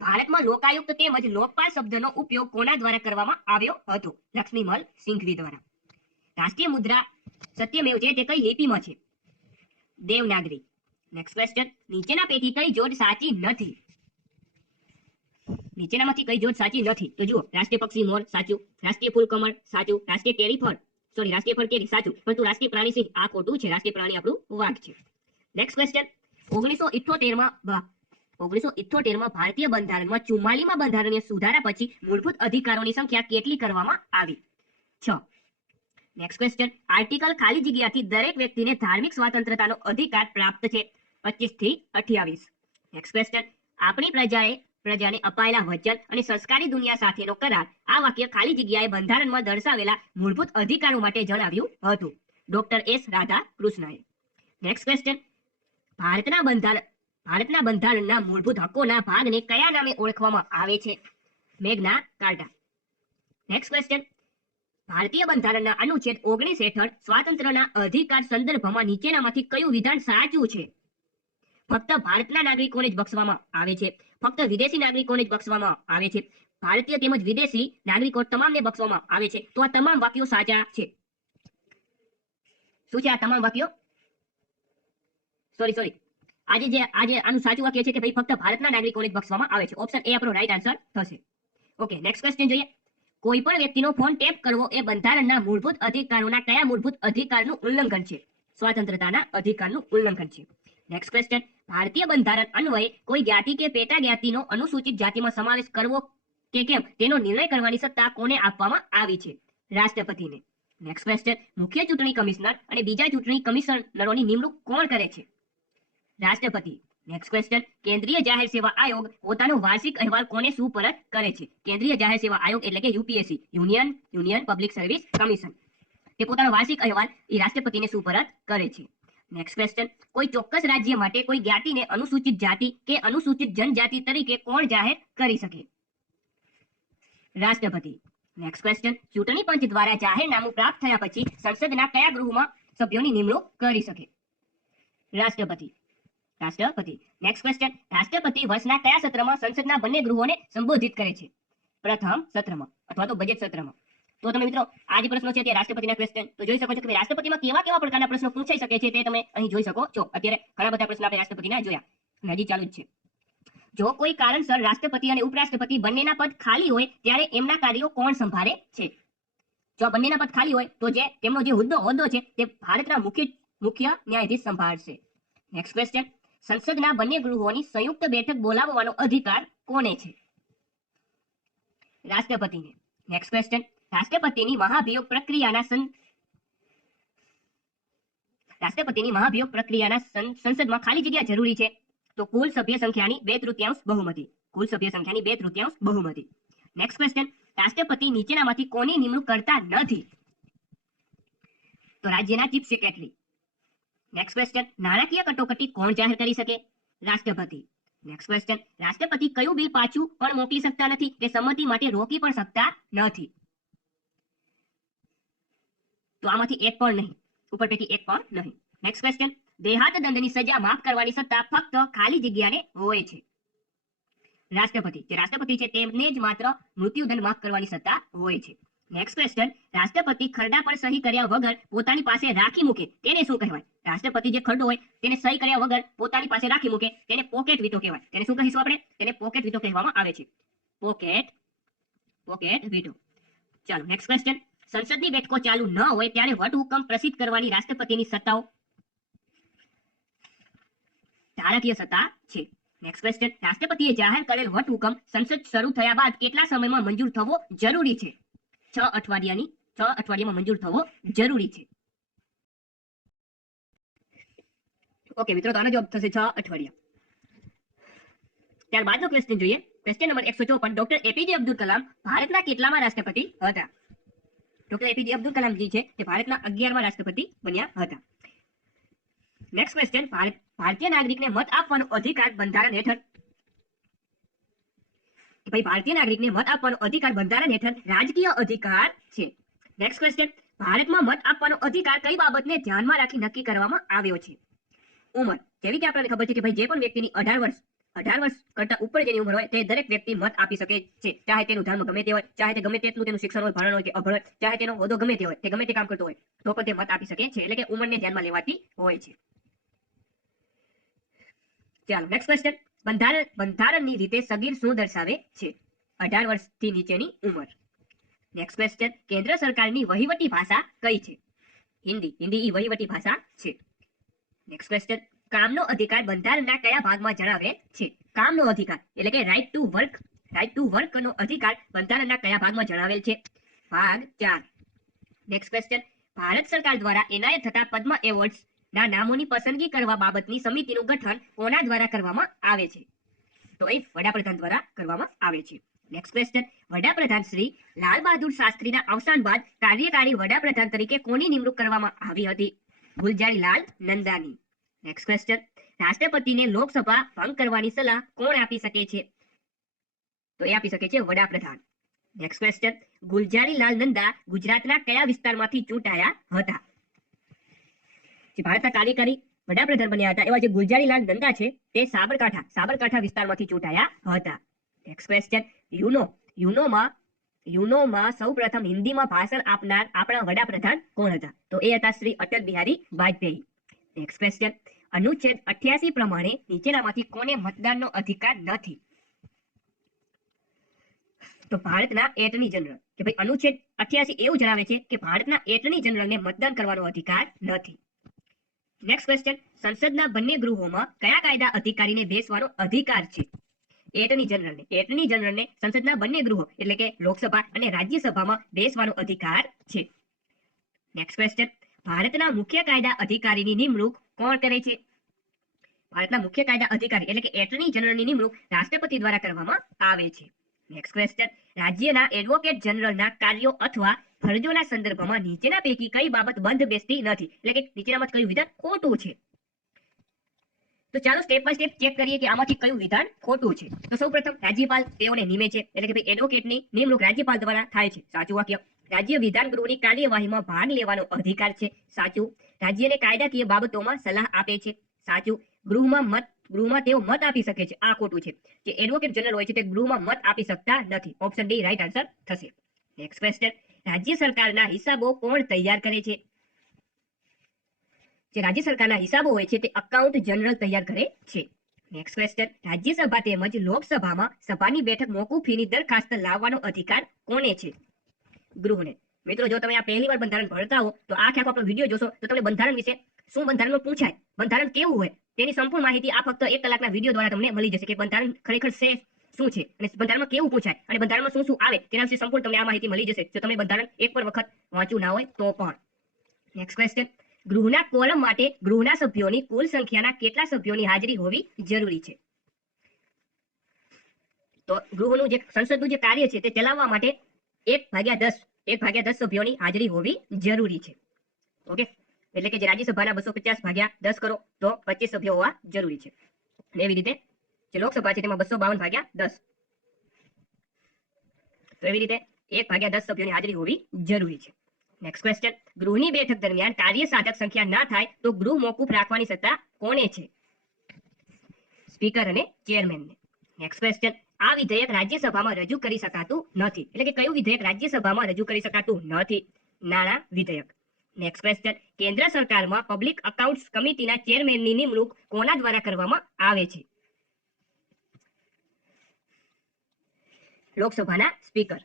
ભારતમાં લોકાયુક્ત તેમજ લોકપાલ શબ્દનો ઉપયોગ કોના દ્વારા કરવામાં આવ્યો હતો? લક્ષ્મીમલ સિંઘવી દ્વારા. રાષ્ટ્રીય મુદ્રા સત્યમેવ છે તે કઈ લિપિમાં છે? દેવનાગરી. નેક્સ્ટ ક્વેશ્ચન, નીચેના પૈકી કઈ જોડ સાચી નથી? નીચેનામાંથી કઈ જોડ સાચી નથી? તો જુઓ, રાષ્ટ્રીય પક્ષી મોર સાચું, રાષ્ટ્રીય ફૂલ કમળ સાચું, રાષ્ટ્રીય ફળ કેરી સાચું, પરંતુ રાષ્ટ્રીય પ્રાણી સિંહ આ ખોટું છે. રાષ્ટ્રીય પ્રાણી આપણું વાઘ છે. નેક્સ્ટ ક્વેશ્ચન, 1978માં ભારતીય બંધારણમાં 44માં બંધારણીય સુધારા પછી મૂળભૂત અધિકારોની સંખ્યા કેટલી કરવામાં આવી? 6. નેક્સ્ટ ક્વેશ્ચન, આર્ટિકલ ખાલી જગ્યાથી દરેક વ્યક્તિને ધાર્મિક સ્વતંત્રતાનો અધિકાર પ્રાપ્ત છે 25 થી 28. નેક્સ્ટ ક્વેશ્ચન, આપણી પ્રજાને અપાયેલા વચન અને સંસ્કારી દુનિયા સાથેનો કરાર આ વાક્ય ખાલી જગ્યાએ બંધારણમાં દર્શાવેલા મૂળભૂત અધિકારો માટે જણાવ્યું હતું. ડોક્ટર એસ રાધાકૃષ્ણએ. નેક્સ્ટ ક્વેશ્ચન, ભારતના બંધારણના મૂળભૂત હકોના ભાગને કયા નામે ઓળખવામાં આવે છે? મેગ્ના કાર્ટા. નેક્સ્ટ ક્વેશ્ચન, ભારતીય બંધારણના અનુચ્છેદ 19 હેઠળ સ્વાતંત્ર્યના અધિકાર સંદર્ભમાં નીચેનામાંથી કયું વિધાન સાચું છે? ફક્ત ભારતના નાગરિકોને જ બક્ષવામાં આવે છે, ફક્ત વિદેશી નાગરિકોને જ બક્ષવામાં આવે છે, ભારતીય તેમજ વિદેશી નાગરિકો તમામને બક્ષવામાં આવે છે. તો આ તમામ વાક્યો સાચા છે. શું છે આ તમામ વાક્યો? સોરી, આજે આનું સાચું વાક્ય છે કે ભાઈ ફક્ત ભારતના નાગરિકોને જ બક્ષવામાં આવે છે. ઓપ્શન એ આપણો રાઈટ આન્સર થશે. ઓકે, નેક્સ્ટ ક્વેશ્ચન જોઈએ. કોઈ પણ વ્યક્તિનો ફોન ટેપ કરવો એ બંધારણના મૂળભૂત અધિકારોના કયા મૂળભૂત અધિકારનું ઉલ્લંઘન છે? સ્વાતંત્રતાના અધિકારનું ઉલ્લંઘન છે. નેક્સ્ટ ક્વેશ્ચન, ભારતીય બંધારણ અન્વયે કોઈ જ્ઞાતિ કે પેટા જ્ઞાતિનો અનુસૂચિત જાતિમાં સમાવેશ કરવો કે કેમ તેનો નિર્ણય કરવાની સત્તા કોને આપવામાં આવી છે? રાષ્ટ્રપતિને. નેક્સ્ટ ક્વેશ્ચન, મુખ્ય ચૂંટણી કમિશનર અને બીજા ચૂંટણી કમિશનરોની નિમણૂક કોણ કરે છે? રાષ્ટ્રપતિ. નેક્સ્ટ ક્વેશ્ચન, કેન્દ્રીય જાહેર સેવા આયોગ પોતાનો વાર્ષિક અહેવાલ કોને સુપરત કરે છે? કેન્દ્રીય જાહેર સેવા આયોગ એટલે કે UPSC, union public service commission. તે પોતાનો વાર્ષિક અહેવાલ એ રાષ્ટ્રપતિને સુપરત કરે છે. નેક્સ્ટ ક્વેશ્ચન, કોઈ ચોક્કસ રાજ્ય માટે કોઈ જ્ઞાતિને અનુસૂચિત જાતિ કે અનુસૂચિત જનજાતિ તરીકે કોણ જાહેર કરી શકે? રાષ્ટ્રપતિ. નેક્સ્ટ ક્વેશ્ચન, ચૂંટણી પંચ દ્વારા જાહેરનામું પ્રાપ્ત થયા પછી સંસદના કયા ગૃહમાં સભ્યોની નિમણૂક કરી શકે? રાષ્ટ્રપતિ. નેક્સ્ટ ક્વેશ્ચન, રાષ્ટ્રપતિ વર્ષના કયા સત્રમાં સંસદના બંને ગૃહોને સંબોધિત કરે છે? પ્રથમ સત્રમાં અથવા તો બજેટ સત્રમાં. તો તમે મિત્રો આ જે પ્રશ્નો છે તે રાષ્ટ્રપતિના ક્વેશ્ચન તો જોઈ શકો છો કે રાષ્ટ્રપતિમાં કેવા પ્રકારના પ્રશ્નો પૂછાઈ શકે છે તે તમે અહીં જોઈ શકો છો. અત્યારે ઘણા બધા પ્રશ્નો આપણે રાષ્ટ્રપતિના જોયા, હજી ચાલુ જ છે. જો કોઈ કારણસર રાષ્ટ્રપતિ અને ઉપરાષ્ટ્રપતિ બંનેના પદ ખાલી હોય ત્યારે એમના કાર્યો કોણ સંભાળે છે? જો બંનેના પદ ખાલી હોય તો જે તેમનો જે હોદ્દો છે તે ભારતના મુખ્ય ન્યાયાધીશ સંભાળશે. નેક્સ્ટ ક્વેશ્ચન, સંસદના બંને ગૃહોની સંયુક્ત બેઠક બોલાવવાનો અધિકાર કોને છે? રાષ્ટ્રપતિને. નેક્સ્ટ ક્વેશ્ચન, રાષ્ટ્રપતિની મહાભિયોગ પ્રક્રિયાના સંસદમાં ખાલી જગ્યા જરૂરી છે? તો કુલ સભ્ય સંખ્યાની 2/3 બહુમતી. નેક્સ્ટ ક્વેશ્ચન, રાષ્ટ્રપતિ નીચેનામાંથી કોની નિમણૂક કરતા નથી? તો રાજ્યના ચીફ સેક્રેટરી. નેક્સ્ટ ક્વેશ્ચન, નાણાકીય કટોકટી કોણ જાહેર કરી શકે? રાષ્ટ્રપતિ. નેક્સ્ટ ક્વેશ્ચન, રાષ્ટ્રપતિ કયું બિલ પાછું પણ મોકલી શકતા નથી કે સંમતિ માટે રોકી પણ શકતા નથી? તો આમાંથી એક પણ નહીં, ઉપર પૈકી એક પણ નહીં. નેક્સ્ટ ક્વેશ્ચન, દેહાત દંડની સજા માફ કરવાની સત્તા ફક્ત ખાલી જગ્યાને હોય છે. રાષ્ટ્રપતિ, જે રાષ્ટ્રપતિ છે તેમને જ માત્ર મૃત્યુદંડ માફ કરવાની સત્તા હોય છે. નેક્સ્ટ ક્વેશ્ચન, રાષ્ટ્રપતિ ખરડા પર સહી કર્યા વગર પોતાની પાસે રાખી મૂકે તેને શું કહેવાય? રાષ્ટ્રપતિ જે ખરડો હોય તેને સહી કર્યા વગર પોતાની પાસે રાખી મૂકે તેને પોકેટ વીટો કહેવાય. તેને શું કહીશું આપણે? તેને પોકેટ વીટો કહેવામાં આવે છે. Pocket veto. ચાલો નેક્સ્ટ ક્વેશ્ચન, સંસદની બેઠકો ચાલુ ન હોય ત્યારે વટહુકમ પ્રસિદ્ધ કરવાની રાષ્ટ્રપતિની સત્તાઓ ધારાકીય સત્તા છે. નેક્સ્ટ ક્વેશ્ચન, રાષ્ટ્રપતિએ જાહેર કરેલ વટહુકમ સંસદ શરૂ થયા બાદ કેટલા સમયમાં મંજૂર થવો જરૂરી છે? 6 અઠવાડિયામાં મંજૂર થવો જરૂરી છે. ઓકે મિત્રો, તો આનો જવાબ થશે 6 અઠવાડિયા. ત્યારબાદનો ક્વેશ્ચન જોઈએ. Question number 154, doctor APJ Abdul Kalam ભારતના કેટલામાં રાષ્ટ્રપતિ હતા? ડોક્ટર એપીજે અબ્દુલ કલામજી છે તે ભારતના 11મા રાષ્ટ્રપતિ બન્યા હતા. નેક્સ્ટ ક્વેશ્ચન, ભારતીય નાગરિકને મત આપવાનો અધિકાર બંધારણ હેઠળ ભારતીય નાગરિકને મત આપવાનો અધિકાર બંધારણ હેઠળ રાજકીય અધિકાર છે. નેક્સ્ટ ક્વેશ્ચન, ભારતમાં મત આપવાનો અધિકાર કઈ બાબતને ધ્યાનમાં રાખી નક્કી કરવામાં આવ્યો છે? ઉંમર. જેવી કે આપણને ખબર છે કે ભાઈ જે પણ વ્યક્તિની 18 વર્ષ કરતા ઉપર જેની ઉંમર હોય તે દરેક વ્યક્તિ મત આપી શકે છે. ચાહે તેનું ધર્મ ગમે તે હોય, ચાહે તે ગમે તેટલું તેનું શિક્ષણ હોય, ભણણ હોય કે અભણ હોય, ચાહે તેનો હોદ્દો ગમે તે હોય, તે ગમે તે કામ કરતો હોય તો પણ તે મત આપી શકે છે. એટલે કે ઉંમરને ધ્યાનમાં લેવાતી હોય છે. ચાલો નેક્સ્ટ ક્વેશ્ચન, બંધારણની રીતે સગીર શું દર્શાવે છે? 18 વર્ષથી નીચેની ઉંમર. નેક્સ્ટ ક્વેશ્ચન, કેન્દ્ર સરકારની વહીવટી ભાષા કઈ છે? હિન્દી. હિન્દી એ વહીવટી ભાષા છે. નેક્સ્ટ ક્વેશ્ચન, કામનો અધિકાર બંધારણના કયા ભાગમાં જણાવેલ છે? કામનો અધિકાર એટલે કે રાઇટ ટુ વર્કનો અધિકાર બંધારણના કયા ભાગમાં જણાવેલ છે? ભાગ 4. નેક્સ્ટ ક્વેશ્ચન, ભારત સરકાર દ્વારા એનાયત થતા પદ્મ એવોર્ડ્સ ના નામોની પસંદગી કરવા બાબતની સમિતિનું ગઠન કોના દ્વારા કરવામાં આવે છે? તો એ વડાપ્રધાન દ્વારા કરવામાં આવે છે. નેક્સ્ટ ક્વેશ્ચન, વડાપ્રધાન શ્રી લાલ બહાદુર શાસ્ત્રીના અવસાન બાદ કાર્યકારી વડાપ્રધાન તરીકે કોની નિમણૂક કરવામાં આવી હતી? ગુલજારીલાલ નંદાની. નેક્સ્ટ ક્વેશ્ચન, રાષ્ટ્રપતિને લોકસભા ભંગ કરવાની સલાહ કોણ આપી શકે છે? તો એ આપી શકે છે વડાપ્રધાન. નેક્સ્ટ ક્વેશ્ચન, ગુલજારીલાલ નંદા ગુજરાતના કયા વિસ્તારમાંથી ચૂંટાયા હતા? જે ભારતના કાર્યકારી વડાપ્રધાન બન્યા હતા એવા જે ગુલજારીલાલ નંદા છે તે સાબરકાંઠા વિસ્તારમાંથી ચૂંટાયા હતા. નેક્સ્ટ ક્વેશ્ચન, યુનોમાં સૌપ્રથમ હિન્દીમાં ભાષણ આપનાર આપણા વડાપ્રધાન કોણ હતા? તો એ હતા શ્રી અટલ બિહારી વાજપેયી. નેક્સ્ટ ક્વેશ્ચન, અનુચ્છેદ 88 પ્રમાણે નીચેનામાંથી કોને મતદાનનો અધિકાર નથી? તો ભારતના એટર્ની જનરલ. કે ભાઈ અનુચ્છેદ 88 એવું જણાવે છે કે ભારતના એટર્ની જનરલને મતદાન કરવાનો અધિકાર નથી. નેક્સ્ટ ક્વેશ્ચન, સંસદના બંને ગૃહોમાં કયા કાયદા અધિકારીને બેસવાનો અધિકાર છે? એટર્ની જનરલને સંસદના બંને ગૃહો એટલે કે લોકસભા અને રાજ્યસભામાં બેસવાનો અધિકાર છે. નેક્સ્ટ ક્વેશ્ચન, ભારતના મુખ્ય કાયદા અધિકારીની નિમણૂક કોણ કરે છે? ભારતના મુખ્ય કાયદા અધિકારી એટલે કે એટર્ની જનરલની નિમણૂક રાષ્ટ્રપતિ દ્વારા કરવામાં આવે છે. નેક્સ્ટ ક્વેશ્ચન, રાજ્યના એડવોકેટ જનરલના કાર્યો અથવા ફરજોના સંદર્ભમાં નીચેના પૈકી કઈ બાબત બંધ બેસતી નથી? એટલે કે નીચેનામાં કયું વિધાન ખોટું છે? તો ચાલો સ્ટેપ બાય સ્ટેપ ચેક કરીએ કે આમાંથી કયું વિધાન ખોટું છે. તો સૌપ્રથમ રાજ્યપાલ તેઓને નિમે છે એટલે કે ભાઈ એડવોકેટની નિમણૂક રાજ્યપાલ દ્વારા થાય છે. સાચું વાક્ય. રાજ્ય વિધાન ગૃહની કાર્યવાહીમાં ભાગ લેવાનો અધિકાર છે. સાચું. રાજ્યને કાયદાકીય બાબતોમાં સલાહ આપે છે. સાચું. ગૃહમાં તેઓ મત આપી શકે છે. આ ખોટું છે. જે એડવોકેટ જનરલ હોય છે તે ગૃહમાં મત આપી શકતા નથી. ઓપ્શન ડી રાઈટ આન્સર થશે. નેક્સ્ટ ક્વેશ્ચન, રાજ્ય સરકારના હિસાબો કોણ તૈયાર કરે છે? જે રાજ્ય સરકારના હિસાબો હોય છે તે અકાઉન્ટ જનરલ તૈયાર કરે છે. નેક્સ્ટ ક્વેશ્ચન, રાજ્યસભા તેમજ લોકસભામાં સભાની બેઠક મોકૂફીની દરખાસ્ત લાવવાનો અધિકાર કોને છે? ગૃહને. મિત્રો જો તમે આ પહેલી વાર બંધારણ ભણતા હો તો આ આખો આપણો વિડીયો જોશો તો તમને બંધારણ વિશે શું બંધારણમાં પૂછાય, બંધારણ કેવું હોય તેની સંપૂર્ણ માહિતી આ ફક્ત 1 કલાકના વિડીયો દ્વારા તમને મળી જશે કે બંધારણ ખરેખર છે શું છે અને બંધારણમાં કેવું પૂછાય અને બંધારણમાં શું આવે તેના વિશે સંપૂર્ણ તમને આ માહિતી મળી જશે જો તમે બંધારણ એક પર વખત વાંચ્યું ના હોય તો પણ. નેક્સ્ટ ક્વેશ્ચન, ગૃહના કોલમ માટે ગૃહના સભ્યોની કુલ સંખ્યાના કેટલા સભ્યોની હાજરી હોવી જરૂરી છે? તો ગૃહનું જે સંસદનું જે કાર્ય છે તે ચલાવવા માટે 1/10 સભ્યોની હાજરી હોવી જરૂરી છે. ઓકે, એટલે કે જે રાજ્યસભાના 250/10 કરો તો 25 સભ્યો હોવા જરૂરી છે. અને એવી રીતે જે લોકસભા છે તેમાં 252/10 તો એવી રીતે 1/10 સભ્યોની હાજરી હોવી જરૂરી છે. નેક્સ્ટ ક્વેશ્ચન, ગૃહની બેઠક દરમિયાન કાર્ય સાધક સંખ્યા ના થાય તો ગૃહ મોકૂફ રાખવાની સત્તા કોને છે? સ્પીકર અને ચેરમેનને. નેક્સ્ટ ક્વેશ્ચન, આ વિધેયક રાજ્યસભામાં રજૂ કરી શકાતું નથી. એટલે કે કયું વિધેયક રાજ્યસભામાં રજૂ કરી શકાતું નથી? નાણાં વિધેયક. નેક્સ્ટ ક્વેશ્ચન, કેન્દ્ર સરકારમાં પબ્લિક અકાઉન્ટ્સ કમિટીના ચેરમેનની નિમણૂક કોના દ્વારા કરવામાં આવે છે? લોકસભાના સ્પીકર.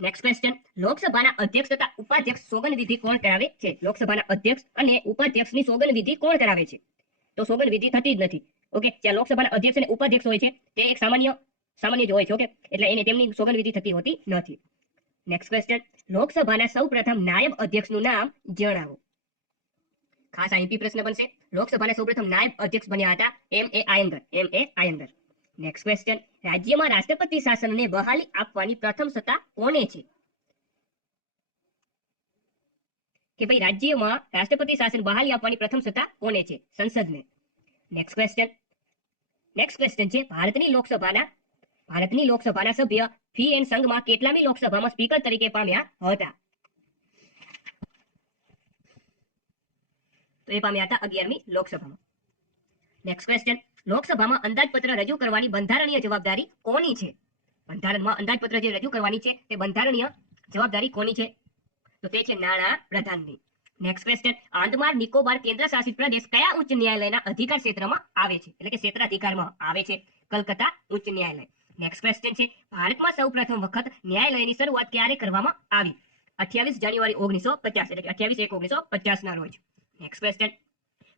નેક્સ્ટ ક્વેશ્ચન, લોકસભાના અધ્યક્ષ તથા ઉપાધ્યક્ષ સોગંદવિધિ કોણ કરાવે છે? લોકસભાના અધ્યક્ષ અને ઉપાધ્યક્ષની સોગંદવિધિ કોણ કરાવે છે? તો સોગંદવિધિ થતી જ નથી. ઓકે, જ્યાં લોકસભાના અધ્યક્ષ અને ઉપાધ્યક્ષ હોય છે તે એક સામાન્ય જ હોય છે. ઓકે, એટલે એને તેમની સોગંદવિધિ થતી હોતી નથી. નેક્સ્ટ ક્વેશ્ચન, લોકસભાના સૌપ્રથમ નાયબ અધ્યક્ષનું નામ જણાવો. ખાસ આઈપી પ્રશ્ન બનશે. લોકસભાના સૌપ્રથમ નાયબ અધ્યક્ષ બન્યા હતા M.A. આયંગર. નેક્સ્ટ ક્વેશ્ચન, રાજ્યમાં રાષ્ટ્રપતિ શાસનને બહાલી આપવાની પ્રથમ સત્તા કોને છે? કે ભાઈ રાજ્યમાં રાષ્ટ્રપતિ શાસન બહાલી આપવાની પ્રથમ સત્તા કોને છે? સંસદને. નેક્સ્ટ ક્વેશ્ચન છે, ભારતની લોકસભાના સભ્ય ફી.એન. સંઘમાં કેટલામી લોકસભામાં સ્પીકર તરીકે પામ્યા હતા? તો એ પામ્યા હતા 11મી લોકસભામાં. નેક્સ્ટ ક્વેશ્ચન, લોકસભામાં અંદાજપત્ર રજૂ કરવાની બંધારણીય જવાબદારી કોની છે? બંધારણમાં અંદાજપત્ર જે રજૂ કરવાની છે તે બંધારણીય જવાબદારી કોની છે? તો તે છે નાણાં પ્રધાનની. નેક્સ્ટ ક્વેશ્ચન, આંદમાન નિકોબાર કેન્દ્ર શાસિત પ્રદેશ કયા ઉચ્ચ ન્યાયાલયના અધિકાર ક્ષેત્રમાં આવે છે? એટલે કે ક્ષેત્રાધિકારમાં આવે છે કલકત્તા ઉચ્ચ ન્યાયાલય. નેક્સ્ટ ક્વેશ્ચન છે, ભારતમાં સૌપ્રથમ વખત ન્યાયાલયની શરૂઆત ક્યારે કરવામાં આવી? 28 જાન્યુઆરી 1950, એટલે કે 28/1/1950 ના રોજ. નેક્સ્ટ ક્વેશ્ચન,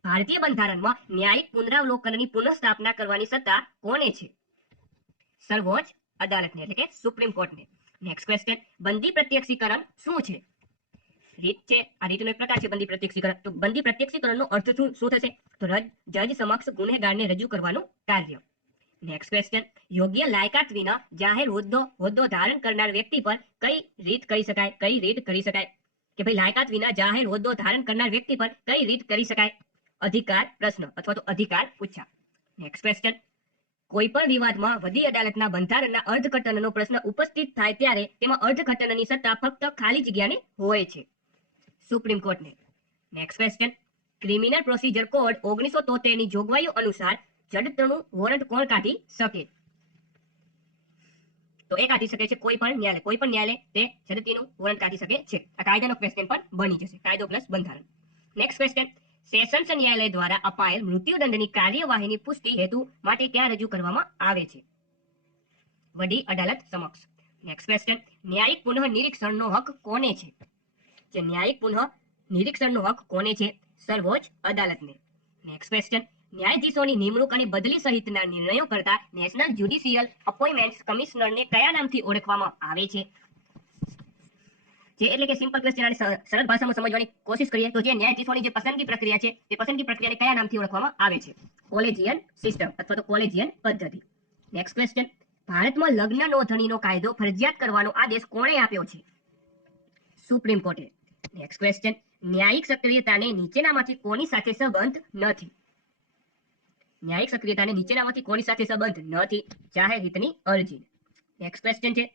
ભારતીય બંધારણમાં ન્યાયિક પુનરાવલોકનની પુનઃસ્થાપના કરવાની સત્તા કોને છે? સર્વોચ્ચ અદાલતને, એટલે કે સુપ્રીમ કોર્ટને. નેક્સ્ટ ક્વેશ્ચન, બંદી પ્રત્યક્ષીકરણ શું છે? રીત છે. આ રીતનો એક પ્રકાર છે બંદી પ્રત્યક્ષીકરણ. તો બંદી પ્રત્યક્ષીકરણનો અર્થ શું થશે? તો જજ સમક્ષ ગુનેગારને રજૂ કરવાનું કાર્ય. નેક્સ્ટ ક્વેશ્ચન, યોગ્ય લાયકાત વિના જાહેર હોદ્દો ધારણ કરનાર વ્યક્તિ પર કઈ રીત કરી શકાય? કે ભાઈ લાયકાત વિના જાહેર હોદ્દો ધારણ કરનાર વ્યક્તિ પર કઈ રીત કરી શકાય? અધિકાર પ્રશ્ન અથવા તો અધિકાર પૂછા. નેક્સ્ટ ક્વેશ્ચન, કોઈ પણ વિવાદમાં વડી અદાલતના બંધારણના અર્થઘટનનો પ્રશ્ન ઉપસ્થિત થાય ત્યારે તેમાં અર્થઘટનની સત્તા ફક્ત ખાલી જગ્યાને હોય છે, સુપ્રીમ કોર્ટને. Next question, criminal procedure code 1973 ની જોગવાઈઓ અનુસાર જડતનું વોરંટ કોણ કાઢી શકે? તો એ કાઢી શકે છે કોઈ પણ ન્યાયાલય તે જડતીનું વોરંટ કાઢી શકે છે. આ કાયદાનો ક્વેશ્ચન પણ બની જશે, કાયદો પ્લસ બંધારણ. નેક્સ્ટ ક્વેશ્ચન, સેશન્સ ન્યાયાલય દ્વારા અપાયેલ મૃત્યુદંડની કાર્યવાહીની પુષ્ટિ હેતુ માટે ક્યાં રજૂ કરવામાં આવે છે? વડી અદાલત સમક્ષ. નેક્સ્ટ ક્વેશ્ચન, ન્યાયિક પુનઃ નિરીક્ષણનો હક કોને છે? જે ન્યાયિક પુનઃ નિરીક્ષણનો હક કોને છે? સર્વોચ્ચ અદાલતને. નેક્સ્ટ ક્વેશ્ચન, ન્યાયાધીશોની નિમણૂક અને બદલી સહિતના નિર્ણયો કરતા નેશનલ જ્યુડિશિયલ અપોઇન્ટમેન્ટ્સ કમિશનરને કયા નામથી ઓળખવામાં આવે છે? જે એટલે કે સિમ્પલ ક્વેશ્ચન અને સરળ ભાષામાં સમજવાની કોશિશ કરીએ તો જે ન્યાયાધીશોની જે પસંદગી પ્રક્રિયા છે તે પસંદગી પ્રક્રિયાને કયા નામથી ઓળખવામાં આવે છે? કોલેજિયન સિસ્ટમ અથવા તો કોલેજિયન પદ્ધતિ. નેક્સ્ટ ક્વેશ્ચન, ભારતમાં લગ્ન નોંધણીનો કાયદો ફરજિયાત કરવાનો આદેશ કોણે આપ્યો છે? સુપ્રીમ કોર્ટે. નેક્સ્ટ ક્વેશ્ચન, ન્યાયિક સક્રિયતાને નીચેનામાંથી કોની સાથે સંબંધ નથી? ન્યાયિક સક્રિયતાને નીચેનામાંથી કોની સાથે સંબંધ નથી? જાહેર હિતની અરજી. નેક્સ્ટ ક્વેશ્ચન છે,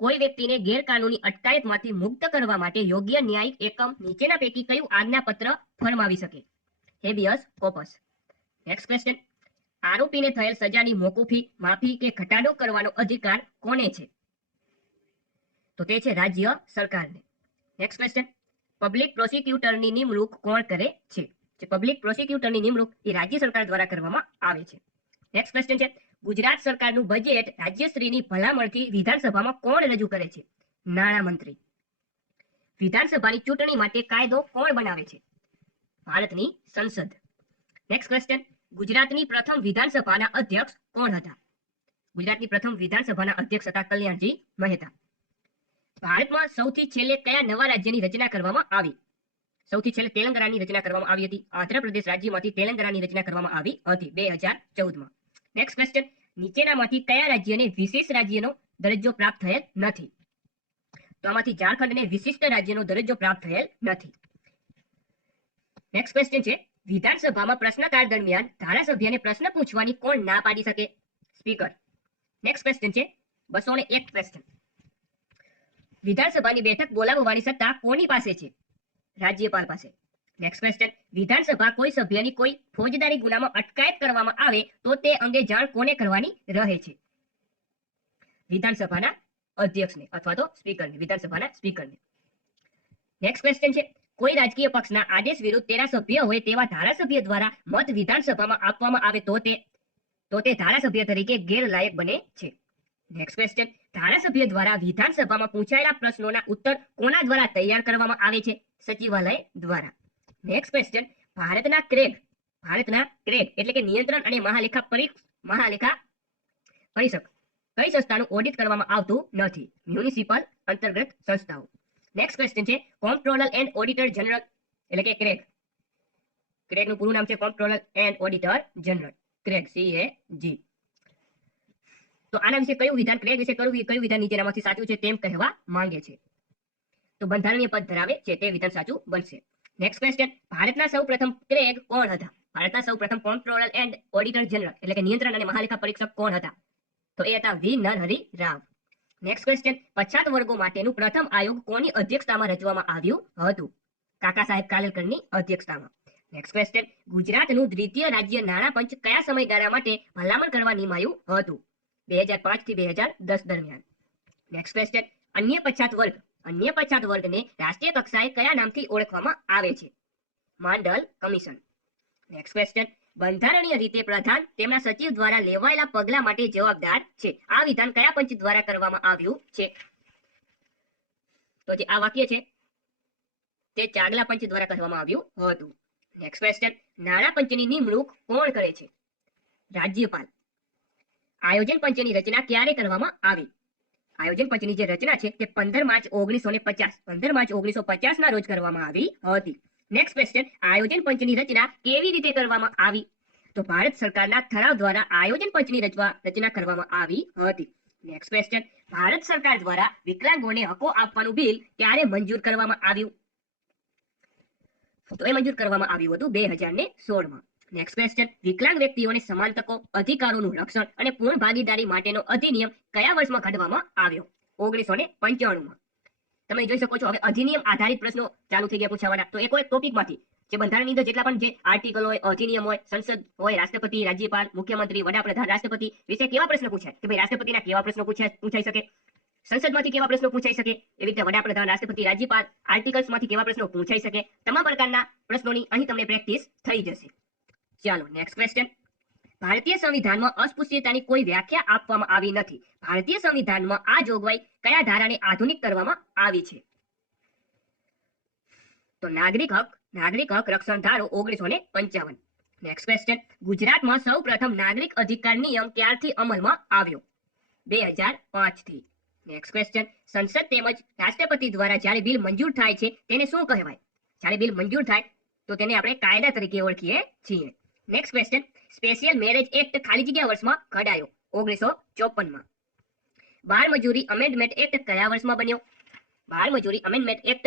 કોઈ વ્યક્તિને ગેરકાનૂની અટકાયતમાંથી મુક્ત કરવા માટે યોગ્ય ન્યાયિક એકમ નીચેના પૈકી કયું આજ્ઞાપત્ર ફરમાવી શકે? Habeas corpus. નેક્સ્ટ ક્વેશ્ચન, આરોપીને થયેલ સજાની મોકૂફી, માફી કે ઘટાડો કરવાનો અધિકાર કોને છે? તો તે છે રાજ્ય સરકારને. નેક્સ્ટ ક્વેશ્ચન, પબ્લિક પ્રોસિક્યુટરની નિમણૂક કોણ કરે છે? જે પબ્લિક પ્રોસિક્યુટરની નિમણૂક એ રાજ્ય સરકાર દ્વારા કરવામાં આવે છે. નેક્સ્ટ ક્વેશ્ચન છે, ગુજરાત સરકારનું બજેટ રાજ્યશ્રીની ભલામણથી વિધાનસભામાં કોણ રજૂ કરે છે? નાણામંત્રી. વિધાનસભાની ચૂંટણી માટે કાયદો કોણ બનાવે છે? ભારતની સંસદ. નેક્સ્ટ ક્વેશ્ચન, ગુજરાતની પ્રથમ વિધાનસભાના અધ્યક્ષ કોણ હતા? ગુજરાતની પ્રથમ વિધાનસભાના અધ્યક્ષ હતા કલ્યાણજી મહેતા. ભારતમાં સૌથી છેલ્લે કયા નવા રાજ્યની રચના કરવામાં આવી? સૌથી છેલ્લે તેલંગાણાની રચના કરવામાં આવી હતી. આંધ્રપ્રદેશ રાજ્યમાંથી તેલંગાણાની રચના કરવામાં આવી હતી 2014માં. નેક્સ્ટ ક્વેશ્ચન, નીચેનામાંથી કયા રાજ્યને વિશેષ રાજ્યનો દરજ્જો પ્રાપ્ત થયેલ નથી? તો આમાંથી ઝારખંડને વિશિષ્ટ રાજ્યનો દરજ્જો પ્રાપ્ત થયેલ નથી. નેક્સ્ટ ક્વેશ્ચન છે, વિધાનસભામાં પ્રશ્નકાળ દરમિયાન ધારાસભ્યને પ્રશ્ન પૂછવાની કોણ ના પાડી શકે? સ્પીકર. નેક્સ્ટ ક્વેશ્ચન છે 201 ક્વેશ્ચન, વિધાનસભાની બેઠક બોલાવવાની સત્તા કોની પાસે છે? રાજ્યપાલ પાસે. નેક્સ્ટ ક્વેશ્ચન, વિધાનસભા કોઈ સભ્યની કોઈ ફોજદારી ગુનામાં અટકાયત કરવામાં આવે તો તે અંગે જાણ કોને કરવાની રહે છે? વિધાનસભાના અધ્યક્ષને અથવા તો સ્પીકરને, વિધાનસભાના સ્પીકરને. નેક્સ્ટ ક્વેશ્ચન છે, કોઈ રાજકીય પક્ષના આદેશ વિરુદ્ધ તેના સભ્ય હોય તેવા ધારાસભ્ય દ્વારા મત વિધાનસભામાં આપવામાં આવે તો તે ધારાસભ્ય તરીકે ગેરલાયક બને છે. નેક્સ્ટ ક્વેશ્ચન, ધારાસભ્ય દ્વારા વિધાનસભામાં પૂછાયેલા પ્રશ્નોના ઉત્તર કોના દ્વારા તૈયાર કરવામાં આવે છે? સચિવાલય દ્વારા. નેક્સ્ટ ક્વેશ્ચન, ભારતના ક્રેગ એટલે કે નિયંત્રણ અને મહાલેખા પરીક્ષક કઈ સંસ્થાનું ઓડિટ કરવામાં આવતું નથી? મ્યુનિસિપલ અંતર્ગત સંસ્થાઓ. નેક્સ્ટ ક્વેશ્ચન છે, કોમ્પ્ટ્રોલર એન્ડ ઓડિટર જનરલ એટલે કે ક્રેગનું પૂરું નામ છે કોમ્પ્ટ્રોલર and auditor general, Craig CAG. તો આના વિશે કયું વિધાન, ક્રેગ વિશે કયું વિધાન નીચેનામાંથી સાચું છે તેમ કહેવા માંગે છે? તો બંધારણીય પદ ધરાવે છે તે વિધાન સાચું બનશે. નેક્સ્ટ ક્વેશ્ચન, ભારતના સૌપ્રથમ ક્રેગ કોણ હતા? ભારતના સૌપ્રથમ કોમ્પ્ટ્રોલર એન્ડ ઓડિટર જનરલ એટલે કે નિયંત્રણ અને મહાલેખા પરીક્ષક કોણ હતા? તો એ હતા વી નરહરિ રાવ. નેક્સ્ટ ક્વેશ્ચન, પછાત વર્ગો માટેનું પ્રથમ આયોગ કોની અધ્યક્ષતામાં રચવામાં આવ્યું હતું? કાકા સાહેબ કાલેલકરની અધ્યક્ષતામાં. નેક્સ્ટ ક્વેશ્ચન, ગુજરાતનું દ્વિતીય રાજ્ય નાણાં પંચ કયા સમયગાળા માટે ભલામણ કરવા નિમાયું હતું? 2005 થી 2010 દરમિયાન. નેક્સ્ટ ક્વેશ્ચન, અન્ય પછાત વર્ગને રાષ્ટ્રીય કક્ષાએ કયા નામથી ઓળખવામાં આવે છે? માંડલ કમિશન. નેક્સ્ટ ક્વેશ્ચન, બંધારણીય રીતે પ્રધાન તેમના સચિવ દ્વારા લેવાયેલા પગલા માટે જવાબદાર છે. આ વિધાન કયા પંચ દ્વારા કરવામાં આવ્યું છે? તો જે આ વાક્ય છે તે ચાગલા પંચ દ્વારા કરવામાં આવ્યું હતું. નેક્સ્ટ ક્વેશ્ચન, નાણાં પંચની નિમણૂક કોણ કરે છે? રાજ્યપાલ. આયોજન પંચની રચના ક્યારે કરવામાં આવી? આયોજન પંચની જે રચના છે તે 15 માર્ચ 1950 ના રોજ કરવામાં આવી હતી. નેક્સ્ટ ક્વેશ્ચન, આયોજન પંચની રચના કેવી રીતે કરવામાં આવી? તો ભારત સરકારના ઠરાવ દ્વારા આયોજન પંચની રચના કરવામાં આવી હતી. નેક્સ્ટ ક્વેશ્ચન, ભારત સરકાર દ્વારા વિકલાંગોને હકો આપવાનું બિલ ક્યારે મંજૂર કરવામાં આવ્યું? તો એ મંજૂર કરવામાં આવ્યું હતું 2016માં. નેક્સ્ટ ક્વેશ્ચન, વિકલાંગ વ્યક્તિઓને સમાન તકો, અધિકારોનું રક્ષણ અને પૂર્ણ ભાગીદારી માટેનો અધિનિયમ કયા વર્ષમાં ઘડવામાં આવ્યો? 1995માં. તમે જોઈ શકો છો હવે અધિનિયમ આધારિત પ્રશ્નો ચાલુ થઈ ગયા પૂછાવાના. તો એક ટોપિકમાંથી જે બંધારણની અંદર જેટલા પણ જે આર્ટિકલ હોય, અધિનિયમ હોય, સંસદ હોય, રાષ્ટ્રપતિ, રાજ્યપાલ, મુખ્યમંત્રી, વડાપ્રધાન, રાષ્ટ્રપતિ વિશે કેવા પ્રશ્નો પૂછાય કે ભાઈ રાષ્ટ્રપતિના કેવા પ્રશ્નો પૂછાઈ શકે, સંસદમાંથી કેવા પ્રશ્નો પૂછાઈ શકે, એવી રીતે વડાપ્રધાન, રાષ્ટ્રપતિ, રાજ્યપાલ, આર્ટિકલ્સમાંથી કેવા પ્રશ્નો પૂછાઈ શકે, તમામ પ્રકારના પ્રશ્નોની અહીં તમને પ્રેક્ટિસ થઈ જશે. ચાલો નેક્સ્ટ ક્વેશ્ચન, ભારતીય સંવિધાનમાં અસ્પૃશ્યતાની કોઈ વ્યાખ્યા આપવામાં આવી નથી. ભારતીય સંવિધાનમાં આ જોગવાઈ કયા ધારાને આધુનિક કરવામાં આવી છે? તો નાગરિક હક રક્ષણ ધારો 1955. નેક્સ્ટ ક્વેશ્ચન, ગુજરાતમાં સૌપ્રથમ નાગરિક અધિકાર નિયમ ક્યારથી અમલમાં આવ્યો? 2005 થી. નેક્સ્ટ ક્વેશ્ચન, સંસદ તેમજ રાષ્ટ્રપતિ દ્વારા જ્યારે બિલ મંજૂર થાય છે તેને શું કહેવાય? જ્યારે બિલ મંજૂર થાય તો તેને આપણે કાયદા તરીકે ઓળખીએ છીએ. Next question, special marriage act ખાલી જગ્યા વર્ષમાં ઘડાયો? 1954માં. બાળ મજૂરી અમેન્ડમેન્ટ એક્ટ કયા વર્ષમાં બન્યો? બાળ મજૂરી અમેન્ડમેન્ટ એક્ટ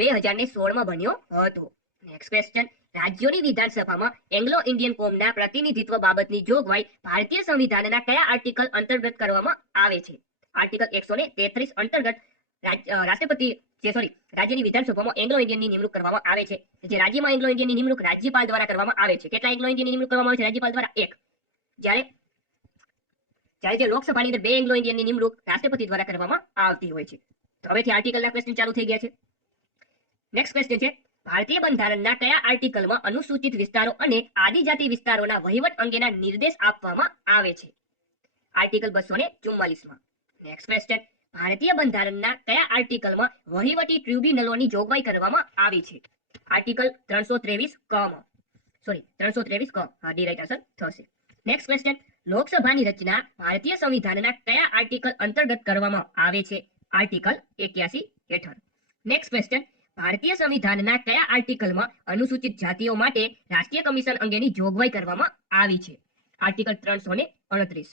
2016માં બન્યો હતો. નેક્સ્ટ ક્વેશ્ચન, રાજ્યોની વિધાનસભામાં એંગ્લો ઇન્ડિયન કોમના પ્રતિનિધિત્વ બાબતની જોગવાઈ ભારતીય સંવિધાનના કયા આર્ટિકલ અંતર્ગત કરવામાં આવે છે? આર્ટિકલ 133 અંતર્ગત રાજ્યની વિધાનસભામાં એંગ્લો ઇન્ડિયનની નિમણૂક કરવામાં આવે છે. જે રાજ્યમાં એંગ્લો ઇન્ડિયનની નિમણૂક રાજ્યપાલ દ્વારા કરવામાં આવે છે. કેટલા એંગ્લો ઇન્ડિયનની નિમણૂક કરવામાં આવે છે રાજ્યપાલ દ્વારા? 1. જ્યારે જે લોકસભાની અંદર 2 એંગ્લો ઇન્ડિયનની નિમણૂક રાષ્ટ્રપતિ દ્વારા કરવામાં આવતી હોય છે. તો હવેથી આર્ટિકલના ક્વેશ્ચન ચાલુ થઈ ગયા છે. નેક્સ્ટ ક્વેશ્ચન છે, ભારતીય બંધારણના કયા આર્ટિકલમાં અનુસૂચિત વિસ્તારો અને આદિજાતિ વિસ્તારોના વહીવટ અંગેના નિર્દેશ આપવામાં આવે છે? આર્ટિકલ 244માં. નેક્સ્ટ ક્વેશ્ચન, ભારતીય બંધારણના કયા આર્ટિકલમાં વહીવટી ટ્રિબ્યુનલોની જોગવાઈ કરવામાં આવી છે? આર્ટિકલ 323 કમાં. સોરી 323 ક. હા, ડી રાઈટ આન્સર થશે. નેક્સ્ટ ક્વેશ્ચન, લોકસભાની રચના ભારતીય સંવિધાનના કયા આર્ટિકલ અંતર્ગત કરવામાં આવે છે? આર્ટિકલ 81 હેઠળ. નેક્સ્ટ ક્વેશ્ચન, ભારતીય સંવિધાનના કયા આર્ટિકલમાં અનુસૂચિત જાતિઓ માટે રાષ્ટ્રીય કમિશન અંગેની જોગવાઈ કરવામાં આવી છે? આર્ટિકલ 329.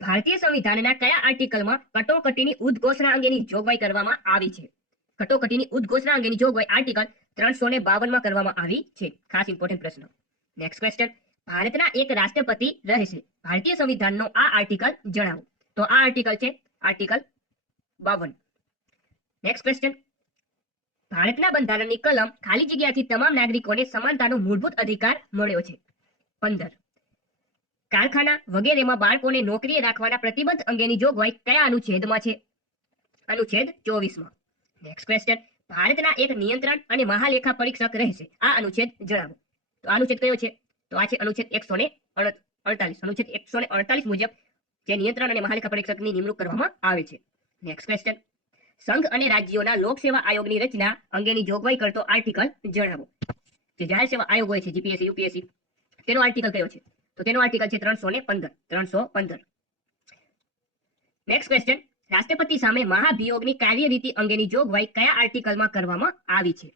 ભારતીય સંવિધાનના કયા આર્ટિકલમાં કટોકટીની ઉદ્ઘોષણા અંગેની જોગવાઈ કરવામાં આવી છે? કટોકટીની ઉદ્ઘોષણા અંગેની જોગવાઈ આર્ટિકલ 352માં કરવામાં આવી છે. ખાસ ઇમ્પોર્ટન્ટ પ્રશ્ન. નેક્સ્ટ ક્વેશ્ચન, ભારતના એક રાષ્ટ્રપતિ રહેશે. ભારતીય સંવિધાનનો આ આર્ટિકલ જણાવો. તો આ આર્ટિકલ છે આર્ટિકલ 52. નેક્સ્ટ ક્વેશ્ચન, ભારતના બંધારણની કલમ ખાલી જગ્યાથી તમામ નાગરિકોને સમાનતાનો મૂળભૂત અધિકાર મળ્યો છે. 15. કારખાના વગેરેમાં બાળકોને નોકરીએ રાખવાના પ્રતિબંધ અંગેની જોગવાઈ કયા અનુચ્છેદમાં છે? અનુચ્છેદ 24માં. નેક્સ્ટ ક્વેશ્ચન, ભારતના એક નિયંત્રણ અને મહાલેખા પરીક્ષક રહેશે. આ અનુચ્છેદ જણાવો. તો આ અનુચ્છેદ કયો છે? તો આ છે અનુચ્છેદ 148. અનુચ્છેદ 148 મુજબ જે નિયંત્રણ અને મહાલેખા પરીક્ષકની નિમણૂક કરવામાં આવે છે. નેક્સ્ટ ક્વેશ્ચન, સંઘ અને રાજ્યોના લોકસેવા આયોગની રચના અંગેની જોગવાઈ કરતો આર્ટિકલ જણાવો. જે જાહેર સેવા આયોગ હોય છે, જીપીએસસી, યુપીએસસી, તેનો આર્ટિકલ કયો છે? તો તેનો આર્ટિકલ છે 315. નેક્સ્ટ ક્વેશ્ચન, રાષ્ટ્રપતિ સામે મહાભિયોગની કાર્યરીતિ અંગેની જોગવાઈ કયા આર્ટિકલમાં કરવામાં આવી છે?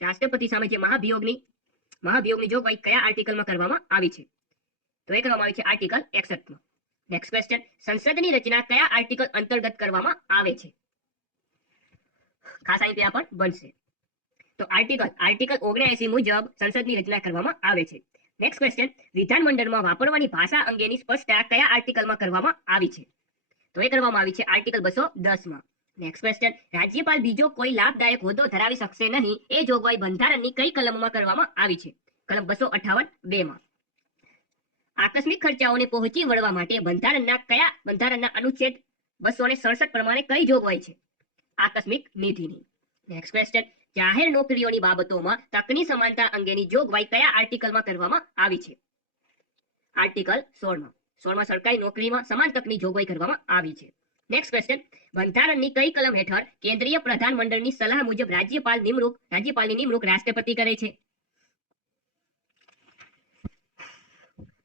રાષ્ટ્રપતિ સામે જે મહાભિયોગની જોગવાઈ કયા આર્ટિકલમાં કરવામાં આવી છે? તો એ કરવામાં આવી છે આર્ટિકલ 61માં. નેક્સ્ટ ક્વેશ્ચન, સંસદની રચના કયા આર્ટિકલ અંતર્ગત કરવામાં આવે છે? ખાસ અહીં ત્યાં પણ બનશે. તો આર્ટિકલ 79 મુજબ સંસદની રચના કરવામાં આવે છે. નેક્સ્ટ ક્વેશ્ચન, વિધાનમંડળમાં વાપરવાની ભાષા અંગેની સ્પષ્ટતા કયા આર્ટિકલમાં કરવામાં આવી છે? તો એ કરવામાં આવી છે આર્ટિકલ 210માં. નેક્સ્ટ ક્વેશ્ચન, રાજ્યપાલ બીજો કોઈ લાભદાયક હોદ્દો ધરાવી શકશે નહીં એ જોગવાઈ બંધારણની કઈ કલમમાં કરવામાં આવી છે? કલમ 258(2)માં. આકસ્મિક ખર્ચાઓને પહોંચી વળવા માટે બંધારણના અનુચ્છેદ 267 પ્રમાણે કઈ જોગવાઈ છે? આકસ્મિક નિધિની. નેક્સ્ટ ક્વેશ્ચન, જાહેર નોકરીઓની બાબતોમાં તકની સમાનતા અંગેની જોગવાઈ કયા આર્ટિકલમાં કરવામાં આવી છે? આર્ટિકલ 16માં સરકારી નોકરીમાં સમાન તકની જોગવાઈ કરવામાં આવી છે. નેક્સ્ટ ક્વેશ્ચન, બંધારણની કઈ કલમ હેઠળ કેન્દ્રીય પ્રધાનમંડળની સલાહ મુજબ રાજ્યપાલની નિમણૂક રાષ્ટ્રપતિ કરે છે?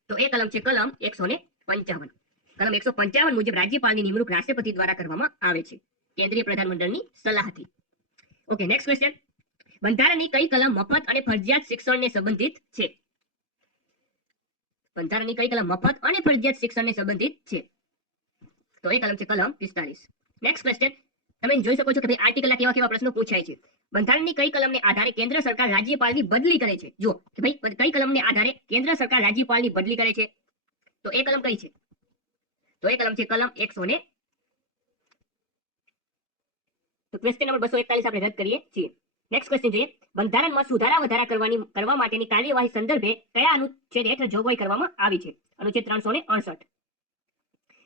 તો એ કલમ છે કલમ 155. કલમ 155 મુજબ રાજ્યપાલની નિમણૂક રાષ્ટ્રપતિ દ્વારા કરવામાં આવે છે કેન્દ્રીય પ્રધાનમંડળની સલાહથી. ઓકે, નેક્સ્ટ ક્વેશ્ચન, બંધારણની કઈ કલમ મફત અને ફરજિયાત શિક્ષણને સંબંધિત છે? બંધારણની કઈ કલમ મફત અને ફરજિયાત શિક્ષણને સંબંધિત છે? તો એ કલમ છે કલમ 45. નેક્સ્ટ ક્વેશ્ચન, તમે જોઈ શકો છો કે ભાઈ આર્ટિકલના કેવા કેવા પ્રશ્નો પૂછાય છે. બંધારણની કઈ કલમને આધારે કેન્દ્ર સરકાર રાજ્યપાલની બદલી કરે છે? જો કે ભાઈ કઈ કલમને આધારે કેન્દ્ર સરકાર રાજ્યપાલની બદલી કરે છે? તો એ કલમ કઈ છે? તો એ કલમ છે કલમ 100. તો ક્વેશ્ચન નંબર 241 આપણે રદ કરીએ છીએ. નેક્સ્ટ ક્વેશ્ચન જોઈએ, બંધારણમાં સુધારા વધારા કરવા માટેની કાર્યવાહી સંદર્ભે કયા અનુચ્છેદ હેઠળ જોગવાઈ કરવામાં આવી છે? અનુચ્છેદ 368.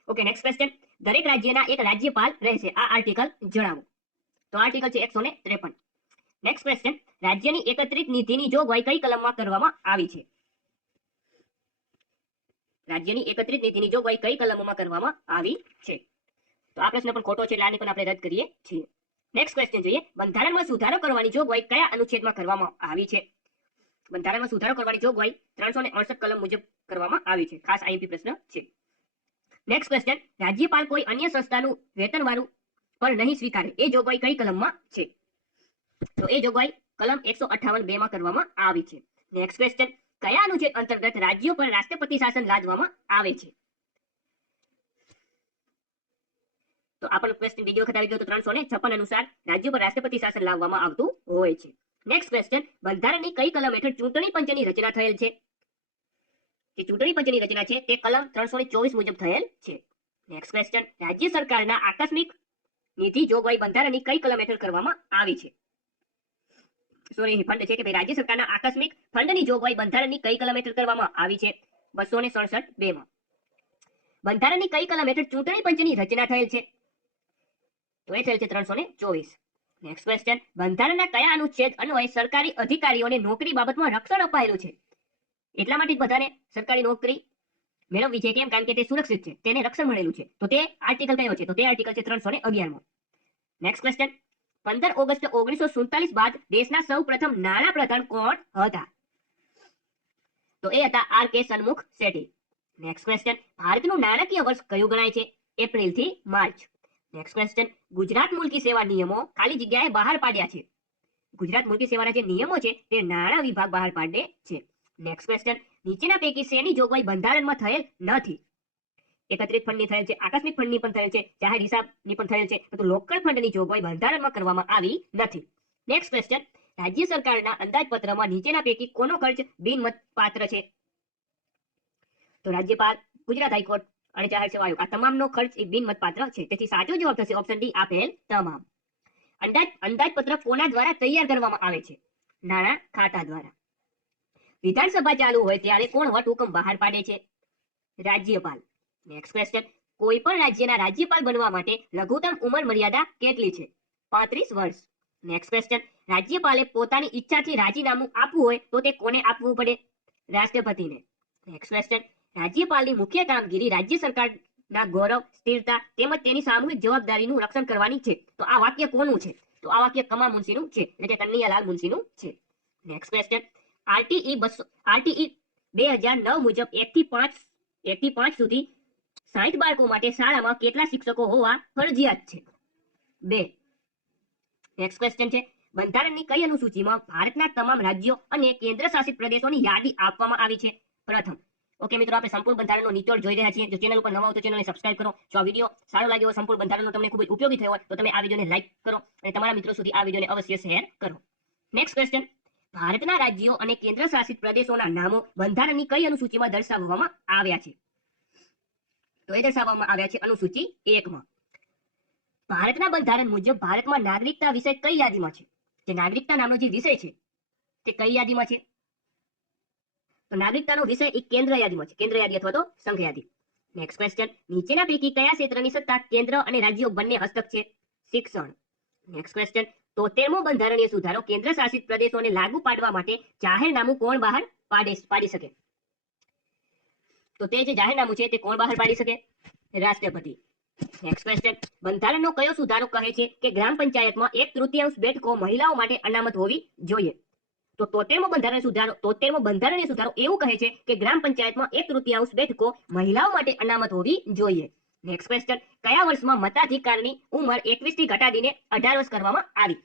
ઓકે, નેક્સ્ટ ક્વેશ્ચન, દરેક રાજ્યના એક રાજ્યપાલ રહેશે. આ આર્ટિકલ જણાવો. તો આર્ટિકલ છે 153. નેક્સ્ટ ક્વેશ્ચન, રાજ્યની એકત્રિત નીતિની જોગવાઈ કઈ કલમમાં કરવામાં આવી છે? રાજ્યની એકત્રિત નીતિની જોગવાઈ કઈ કલમમાં કરવામાં આવી છે? તો આ પ્રશ્ન પણ ખોટો છે એટલે આને પણ આપણે રદ કરીએ છીએ. નેક્સ્ટ ક્વેશ્ચન જોઈએ, બંધારણમાં સુધારો કરવાની જોગવાઈ કયા અનુચ્છેદમાં કરવામાં આવી છે? બંધારણમાં સુધારો કરવાની જોગવાઈ 368 કલમ મુજબ કરવામાં આવી છે. ખાસ આઈએમપી પ્રશ્ન છે. નેક્સ્ટ ક્વેશ્ચન, રાજ્યપાલ કોઈ અન્ય સંસ્થાનું વેતનવાળું પર નહીં સ્વીકારે એ જોગવાઈ કઈ કલમમાં છે? તો એ જોગવાઈ કલમ 158(2) કરવામાં આવી છે. નેક્સ્ટ ક્વેશ્ચન, કયા અનુચ્છેદ અંતર્ગત રાજ્યો પર રાષ્ટ્રપતિ શાસન લાદવામાં આવે છે? તો આપણો ક્વેશ્ચન બીજી વખત આવી ગયો તો 356 અનુસાર રાજ્યો પર રાષ્ટ્રપતિ શાસન લાવવામાં આવતું હોય છે. નેક્સ્ટ ક્વેશ્ચન, બંધારણની કઈ કલમ હેઠળ ચૂંટણી પંચની રચના થયેલ છે? જે ચૂંટણી પંચની રચના છે તે કલમ 324 મુજબ થયેલ છે. નેક્સ્ટ ક્વેશ્ચન, રાજ્ય સરકારના આકસ્મિક નિધિ જોગવાઈ બંધારણની કઈ કલમ હેઠળ કરવામાં આવી છે? સોરી, ફંડ છે કે ભાઈ રાજ્ય સરકારના આકસ્મિક ફંડની જોગવાઈ બંધારણની કઈ કલમ હેઠળ કરવામાં આવી છે? 267(2)માં. બંધારણની કઈ કલમ હેઠળ ચૂંટણી પંચની રચના થયેલ છે? તો એ થયેલ છે 324. નેક્સ્ટ ક્વેશ્ચન, બંધારણના કયા અનુચ્છેદ અન્વયે સરકારી અધિકારીઓને નોકરી બાબતમાં રક્ષણ અપાયેલું છે? એટલા માટે જ બધાને સરકારી નોકરી મેળવવી છે. કેમ? કારણ કે તે સુરક્ષિત છે, તેને રક્ષણ મળેલું છે. તો તે આર્ટિકલ કયો છે? તો તે આર્ટિકલ છે 311માં. નેક્સ્ટ ક્વેશ્ચન, 15 ઓગસ્ટ 1947 બાદ દેશના સૌ પ્રથમ નાણાં પ્રધાન કોણ હતા? તો એ હતા R.K. સન્મુખ શેટ્ટી. નેક્સ્ટ ક્વેશ્ચન, ભારતનું નાણાકીય વર્ષ કયું ગણાય છે? એપ્રિલ થી માર્ચ. નેક્સ્ટ ક્વેશ્ચન, ગુજરાત મુલકી સેવા નિયમો ખાલી જગ્યાએ બહાર પાડ્યા છે. ગુજરાત મુલકી સેવાના જે નિયમો છે તે નાણાં વિભાગ બહાર પાડે છે. નેક્સ્ટ ક્વેશ્ચન, નીચેના પૈકી શેની જોગવાઈ બંધારણમાં થયેલ નથી? એકત્રિત ફંડની થયેલ છે, આકસ્મિક ફંડની પણ થયેલ છે, જાહેર હિસાબની પણ થયેલ છે, પરંતુ લોકલ ફંડની જોગવાઈ બંધારણમાં કરવામાં આવી નથી. નેક્સ્ટ ક્વેશ્ચન, રાજ્ય સરકારના અંદાજપત્રમાં નીચેના પૈકી કોનો ખર્ચ બિનમતપાત્ર છે? તો રાજ્યપાલ, ગુજરાત હાઈકોર્ટ, અને જાહેર સેવા આયોગ આ તમામનો ખર્ચ એક બિનમતપાત્ર છે. તેથી સાચો જવાબ થશે ઓપ્શન ડી આપેલ તમામ. અંદાજપત્ર કોના દ્વારા તૈયાર કરવામાં આવે છે? નાણાં ખાતા દ્વારા. વિધાનસભા ચાલુ હોય ત્યારે કોણ વટહુકમ બહાર પાડે છે? રાજ્યપાલ. નેક્સ્ટ ક્વેશ્ચન, કોઈ પણ રાજ્યના રાજ્યપાલ બનવા માટે લઘુત્તમ ઉંમર મર્યાદા કેટલી છે? 35 વર્ષ. નેક્સ્ટ ક્વેશ્ચન, રાજ્યપાલે પોતાની ઈચ્છાથી રાજીનામું આપવું હોય તો તે કોને આપવું પડે? રાષ્ટ્રપતિને. નેક્સ્ટ ક્વેશ્ચન, રાજ્યપાલની મુખ્ય કામગીરી રાજ્ય સરકારના ગૌરવ, સ્થિરતા તેમજ તેની સામૂહિક જવાબદારીનું રક્ષણ કરવાની છે. તો આ વાક્ય કોનું છે? તો આ વાક્ય કમા મુનશીનું છે, એટલે કે કનૈયાલાલ મુનશીનું છે. નેક્સ્ટ ક્વેશ્ચન, આરટીઈ 2009 મુજબ 1 થી 5 સુધી 60 બાળકો માટે શાળામાં કેટલા શિક્ષકો હોવા ફરજિયાત છે? 2. નેક્સ્ટ ક્વેશ્ચન છે, બંધારણની કઈ અનુસૂચિમાં ભારતના તમામ રાજ્યો અને કેન્દ્ર શાસિત પ્રદેશોની યાદી આપવામાં આવી છે? પ્રથમ. ઓકે મિત્રો, આપણે સંપૂર્ણ બંધારણનો નિચોડ જોઈ રહ્યા છીએ. જો ચેનલ ઉપર નવા હો તો ચેનલને સબસ્ક્રાઇબ કરો. જો આ વિડીયો સારો લાગ્યો હોય, સંપૂર્ણ બંધારણનો તમને ખૂબ જ ઉપયોગી થયો હોય તો તમે આ વિડીયોને લાઈક કરો અને તમારા મિત્રો સુધી આ વિડીયોને અવશ્ય શેર કરો. નેક્સ્ટ ક્વેશ્ચન, ભારતના રાજ્યો અને કેન્દ્ર શાસિત પ્રદેશોના નામો બંધારણની કઈ અનુસૂચિમાં દર્શાવવામાં આવ્યા છે? તો એ દર્શાવવામાં આવ્યા છે અનુસૂચિ 1 માં. ભારતના બંધારણ મુજબ ભારતમાં નાગરિકતા વિષય કઈ યાદીમાં છે? જે નાગરિકતા નામનો જે વિષય છે તે કઈ યાદીમાં છે? તો નાગરિકતાનો વિષય એક કેન્દ્ર યાદીમાં છે, કેન્દ્ર યાદી અથવા તો સંઘ યાદી. નેક્સ્ટ ક્વેશ્ચન, નીચેના પૈકી કયા ક્ષેત્રની સત્તા કેન્દ્ર અને રાજ્યો બંને હસ્તક છે? શિક્ષણ. નેક્સ્ટ ક્વેશ્ચન, 73મો બંધારણીય સુધારો કેન્દ્ર શાસિત પ્રદેશોને લાગુ પાડવા માટે જાહેરનામું કોણ બહાર પાડી શકે? તો તે જે જાહેરનામું છે તે કોણ બહાર પાડી શકે? રાષ્ટ્રપતિ. નેક્સ્ટ ક્વેશ્ચન, બંધારણનો કયો સુધારો કહે છે કે ગ્રામ પંચાયતમાં 1/3 બેઠકો મહિલાઓ માટે અનામત હોવી જોઈએ? તો 73મો બંધારણીય સુધારો એવું કહે છે કે ગ્રામ પંચાયતમાં 1/3 બેઠકો મહિલાઓ માટે અનામત હોવી જોઈએ. નેક્સ્ટ ક્વેશ્ચન, કયા વર્ષમાં મતાધિકારની ઉંમર 21 થી ઘટાડીને 18 વર્ષ કરવામાં આવી?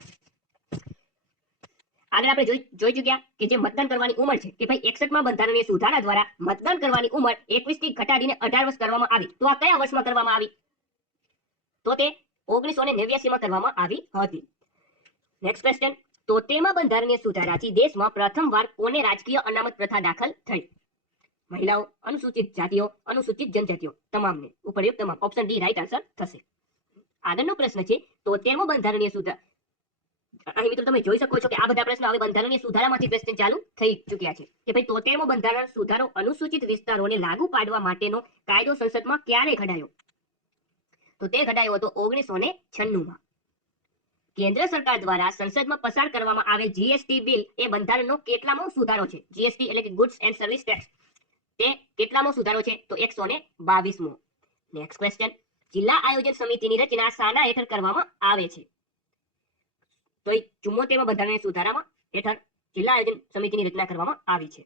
આગળ આપણે જોઈ ચૂક્યા કે જે મતદાન કરવાની ઉંમર છે કે ભાઈ 61માં બંધારણીય સુધારા દ્વારા મતદાન કરવાની ઉંમર 21 થી ઘટાડીને 18 વર્ષ કરવામાં આવી. તો આ કયા વર્ષમાં કરવામાં આવી? તો તે 1989માં કરવામાં આવી હતી. નેક્સ્ટ ક્વેશ્ચન, 73મા બંધારણીય સુધારાથી દેશમાં પ્રથમવાર કોને રાજકીય અનામત પ્રથા દાખલ થઈ? મહિલાઓ, અનુસૂચિત જાતિઓ, અનુસૂચિત જનજાતિઓ, તમામને. ઉપરયુક્ત તમામ. ઓપ્શન ડી રાઈટ આન્સર થશે. આગળનો પ્રશ્ન છે 73મો બંધારણીય સુધારા. અહીં મિત્રો તમે જોઈ શકો છો કે આ બધા પ્રશ્નો હવે બંધારણીય સુધારામાંથી ક્વેશ્ચન ચાલુ થઈ ચૂક્યા છે કે ભાઈ 73મો બંધારણ સુધારો અનુસૂચિત વિસ્તારોને લાગુ પાડવા માટેનો કાયદો સંસદમાં ક્યારે ઘડાયો? તો તે ઘડાયો હતો 1996માં. કેન્દ્ર સરકાર દ્વારા સંસદમાં પસાર કરવામાં આવેલ જીએસટી બિલ એ બંધારણનો કેટલામો સુધારો છે? જીએસટી એટલે કે ગુડ્સ એન્ડ સર્વિસ ટેક્સ. તે કેટલામો સુધારો છે? તો 122મો. નેક્સ્ટ ક્વેશ્ચન, જિલ્લા આયોજન સમિતિની રચના શાના હેઠળ કરવામાં આવે છે? તો 74મા બંધારણીય સુધારામાં હેઠળ જિલ્લા આયોજન સમિતિની રચના કરવામાં આવી છે.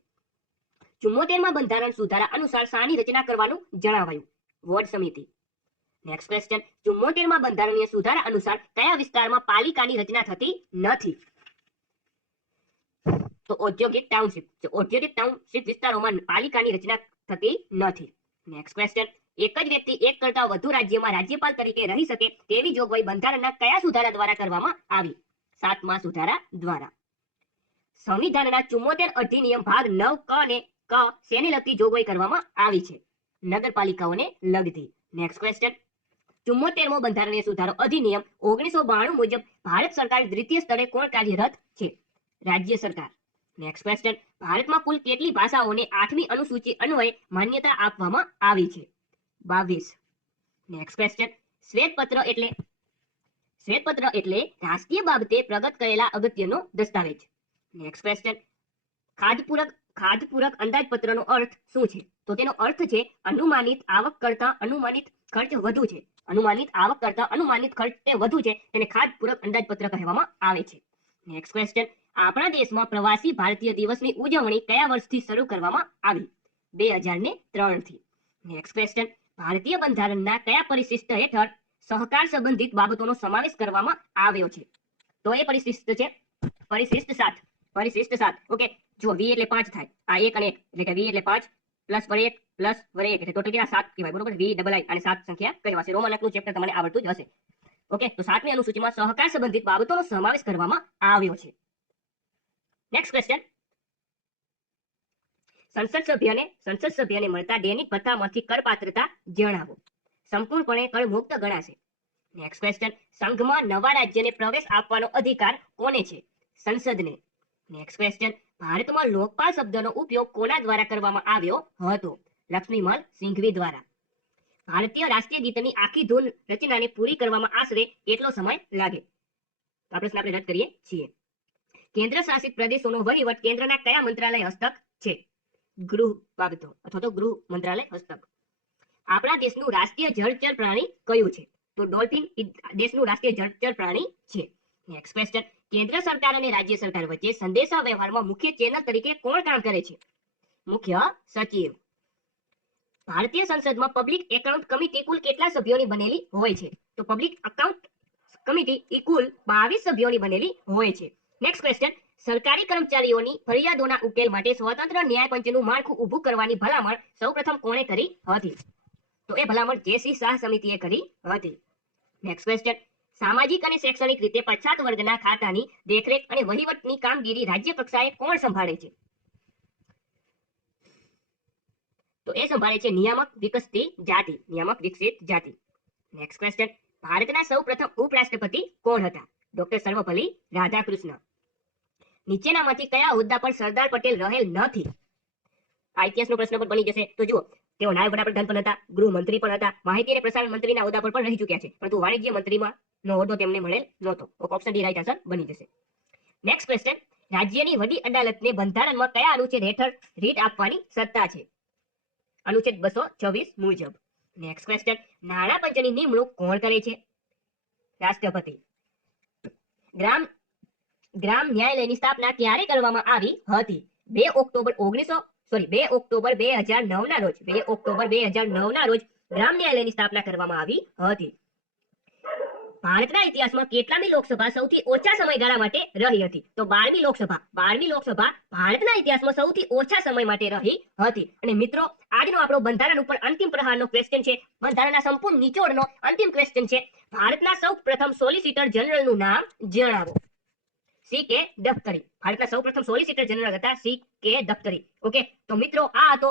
74મા બંધારણ સુધારા અનુસાર શાની રચના કરવાનું જણાવાયું? વોર્ડ સમિતિ. નેક્સ્ટ ક્વેશ્ચન, 74મા બંધારણીય સુધારા અનુસાર કયા વિસ્તારમાં પાલિકાની રચના થતી નથી? તો ઔદ્યોગિક ટાઉનશીપ. ઔદ્યોગિક ટાઉનશીપ વિસ્તારોમાં પાલિકાની રચના થતી નથી. નેક્સ્ટ ક્વેશ્ચન, એક જ વ્યક્તિ એક કરતાં વધુ રાજ્યમાં રાજ્યપાલ તરીકે રહી શકે તેવી જોગવાઈ બંધારણના કયા સુધારા દ્વારા કરવામાં આવી? 7મા સુધારા દ્વારા. સંવિધાનના 74 અધિનિયમ ભાગ 9 ક અને ક શેને લગતી જોગવાઈ કરવામાં આવી છે? નગરપાલિકાઓને લગતી. નેક્સ્ટ ક્વેશ્ચન, 74મો બંધારણીય સુધારો અધિનિયમ 1992 મુજબ ભારત સરકાર દ્વિતીય સ્તરે કોણ કાર્યરત છે? રાજ્ય સરકાર. નેક્સ્ટ ક્વેશ્ચન, ભારતમાં કુલ કેટલી ભાષાઓને 8મી અનુસૂચિ અન્વયે માન્યતા આપવામાં આવી છે? 22. નેક્સ્ટ ક્વેશ્ચન, શ્વેતપત્ર એટલે રાષ્ટ્રીય બાબતે પ્રગટ કરેલા અગત્યનો દસ્તાવેજ. નેક્સ્ટ ક્વેશ્ચન, ખાદ્યપૂરક અંદાજપત્રનો અર્થ શું છે? તો તેનો અર્થ છે અનુમાનિત આવક કરતાં અનુમાનિત ખર્ચ વધુ છે. અનુમાનિત આવક કરતાં અનુમાનિત ખર્ચ તે વધુ છે તેને ખાદ્યપૂરક અંદાજપત્ર કહેવામાં આવે છે. નેક્સ્ટ ક્વેશ્ચન, આપણા દેશમાં પ્રવાસી ભારતીય દિવસની ઉજવણી કયા વર્ષથી શરૂ કરવામાં આવી? 2003 થી. નેક્સ્ટ ક્વેશ્ચન, ભારતીય બંધારણના કયા પરિશિષ્ટ હેઠળ સહકાર સંબંધિત બાબતોનો સમાવેશ કરવામાં આવ્યો છે? તો એ પરિશિષ્ટ છે પરિશિષ્ટ 7. પરિશિષ્ટ 7. ઓકે, જો વી એટલે 5 થાય. આ 1 અને 1 એટલે કે વી એટલે 5 પ્લસ વડે 1 પ્લસ વડે 1 એટલે ટોટલ કેટલા 7 કહેવાય, બરોબર? વી ડબલ આઈ અને 7 સંખ્યા કહેવાશે. રોમન અંકનું ચેપ્ટર તમને આવડતું જ હશે. ઓકે, તો 7મી અનુસૂચિમાં સહકાર સંબંધિત બાબતોનો સમાવેશ કરવામાં આવ્યો છે. નેક્સ્ટ ક્વેશ્ચન, સંસદ સભ્યને મળતા દૈનિક ભથ્થામાંથી કરપાત્રતા જણાવો. સંપૂર્ણપણે કરમુક્ત ગણાશે. નેક્સ્ટ ક્વેશ્ચન, સંઘમાં નવા રાજ્યને પ્રવેશ આપવાનો અધિકાર કોને છે? સંસદને. નેક્સ્ટ ક્વેશ્ચન, ભારતમાં લોકપાલ શબ્દનો ઉપયોગ કોના દ્વારા કરવામાં આવ્યો હતો? લક્ષ્મીમલ સિંઘવી દ્વારા. ભારતીય રાષ્ટ્રીય ગીતની આખી ધૂન રચનાને પૂરી કરવામાં આશરે કેટલો સમય લાગે? આ પ્રશ્ન આપણે રદ કરીએ છીએ. કેન્દ્ર શાસિત પ્રદેશોનો વહીવટ કેન્દ્રના કયા મંત્રાલય હસ્તક છે? ગૃહ બાબતો અથવા તો ગૃહ મંત્રાલય હસ્તક. આપણા દેશનું રાષ્ટ્રીય જળચર પ્રાણી કયું છે? તો ડોલ્ફિન દેશનું રાષ્ટ્રીય જળચર પ્રાણી છે. નેક્સ્ટ ક્વેશ્ચન, કેન્દ્ર સરકાર અને રાજ્ય સરકાર વચ્ચે સંદેશા વ્યવહારમાં મુખ્ય ચેનલ તરીકે કોણ કામ કરે છે? મુખ્ય સચિવ. ભારતીય સંસદમાં પબ્લિક એકાઉન્ટ કમિટી કુલ કેટલા સભ્યોની બનેલી હોય છે? તો પબ્લિક અકાઉન્ટ કમિટી એ કુલ 22 સભ્યોની બનેલી હોય છે. નેક્સ્ટ ક્વેશ્ચન, સરકારી કર્મચારીઓની ફરિયાદોના ઉકેલ માટે સ્વતંત્ર ન્યાય પંચનું માળખું ઊભું કરવાની ભલામણ સૌપ્રથમ કોણે કરી હતી? તો એ ભલામણ જે.સી. શાહ સમિતિએ કરી હતી. નેક્સ્ટ ક્વેશ્ચન, સામાજિક અને શૈક્ષણિક રીતે પછાત વર્ગના ખાતાની દેખરેખ અને વહીવટની કામગીરી રાજ્ય કક્ષાએ કોણ સંભાળે છે? તો એ સંભાળે છે નિયામક વિકસિત જાતિ. નિયામક વિકસિત જાતિ. નેક્સ્ટ ક્વેશ્ચન, ભારતના સૌપ્રથમ ઉપરાષ્ટ્રપતિ કોણ હતા? ડોક્ટર સર્વપલ્લી રાધાકૃષ્ણ. નીચેનામાંથી કયા હોદ્દા પર સરદાર પટેલ રહેલ નથી? આ ઇતિહાસનો પ્રશ્ન પણ બની જશે. તો જુઓ, તેઓ નાયબ વડાપ્રધાન પણ હતા, ગૃહમંત્રી પણ હતા, માહિતી અને પ્રસારણ મંત્રીના હોદ્દા પર પણ રહી ચૂક્યા છે, પરંતુ વાણિજ્ય મંત્રીમાં નો હોદ્દો તેમને મળેલ નહોતો. ઓપ્શન ડી રાઈટ આન્સર બની જશે. નેક્સ્ટ ક્વેશ્ચન, રાજ્યની વડી અદાલતને બંધારણમાં કયા અનુચ્છેદ હેઠળ રીટ આપવાની સત્તા છે? અનુચ્છેદ 226 મુજબ. નેક્સ્ટ ક્વેશ્ચન, નાણાં પંચની નિમણૂક કોણ કરે છે? રાષ્ટ્રપતિ. ગ્રામ ન્યાયાલયની સ્થાપના ક્યારે કરવામાં આવી હતી? 2 ઓક્ટોબર 2009 ના રોજ. 2 ઓક્ટોબર 2009 ના રોજ ગ્રામ ન્યાયાલયની સ્થાપના કરવામાં આવી હતી. ભારતના ઇતિહાસમાં કેટલામી લોકસભા સૌથી ઓછા સમયગાળા માટે રહી હતી? તો 12મી લોકસભા. 12મી લોકસભા ભારતના ઇતિહાસમાં સૌથી ઓછા સમય માટે રહી હતી. અને મિત્રો, આજનો આપણો બંધારણ ઉપર અંતિમ પ્રહારનો ક્વેશ્ચન છે. બંધારણના સંપૂર્ણ નિચોડનો અંતિમ ક્વેશ્ચન છે. ભારતના સૌપ્રથમ સોલિસિટર જનરલનું નામ જણાવો. સી.કે. દફતરી. ભારતના સૌપ્રથમ સોલિસિટર જનરલ હતા સી.કે. દફતરી. ઓકે, તો મિત્રો આ હતો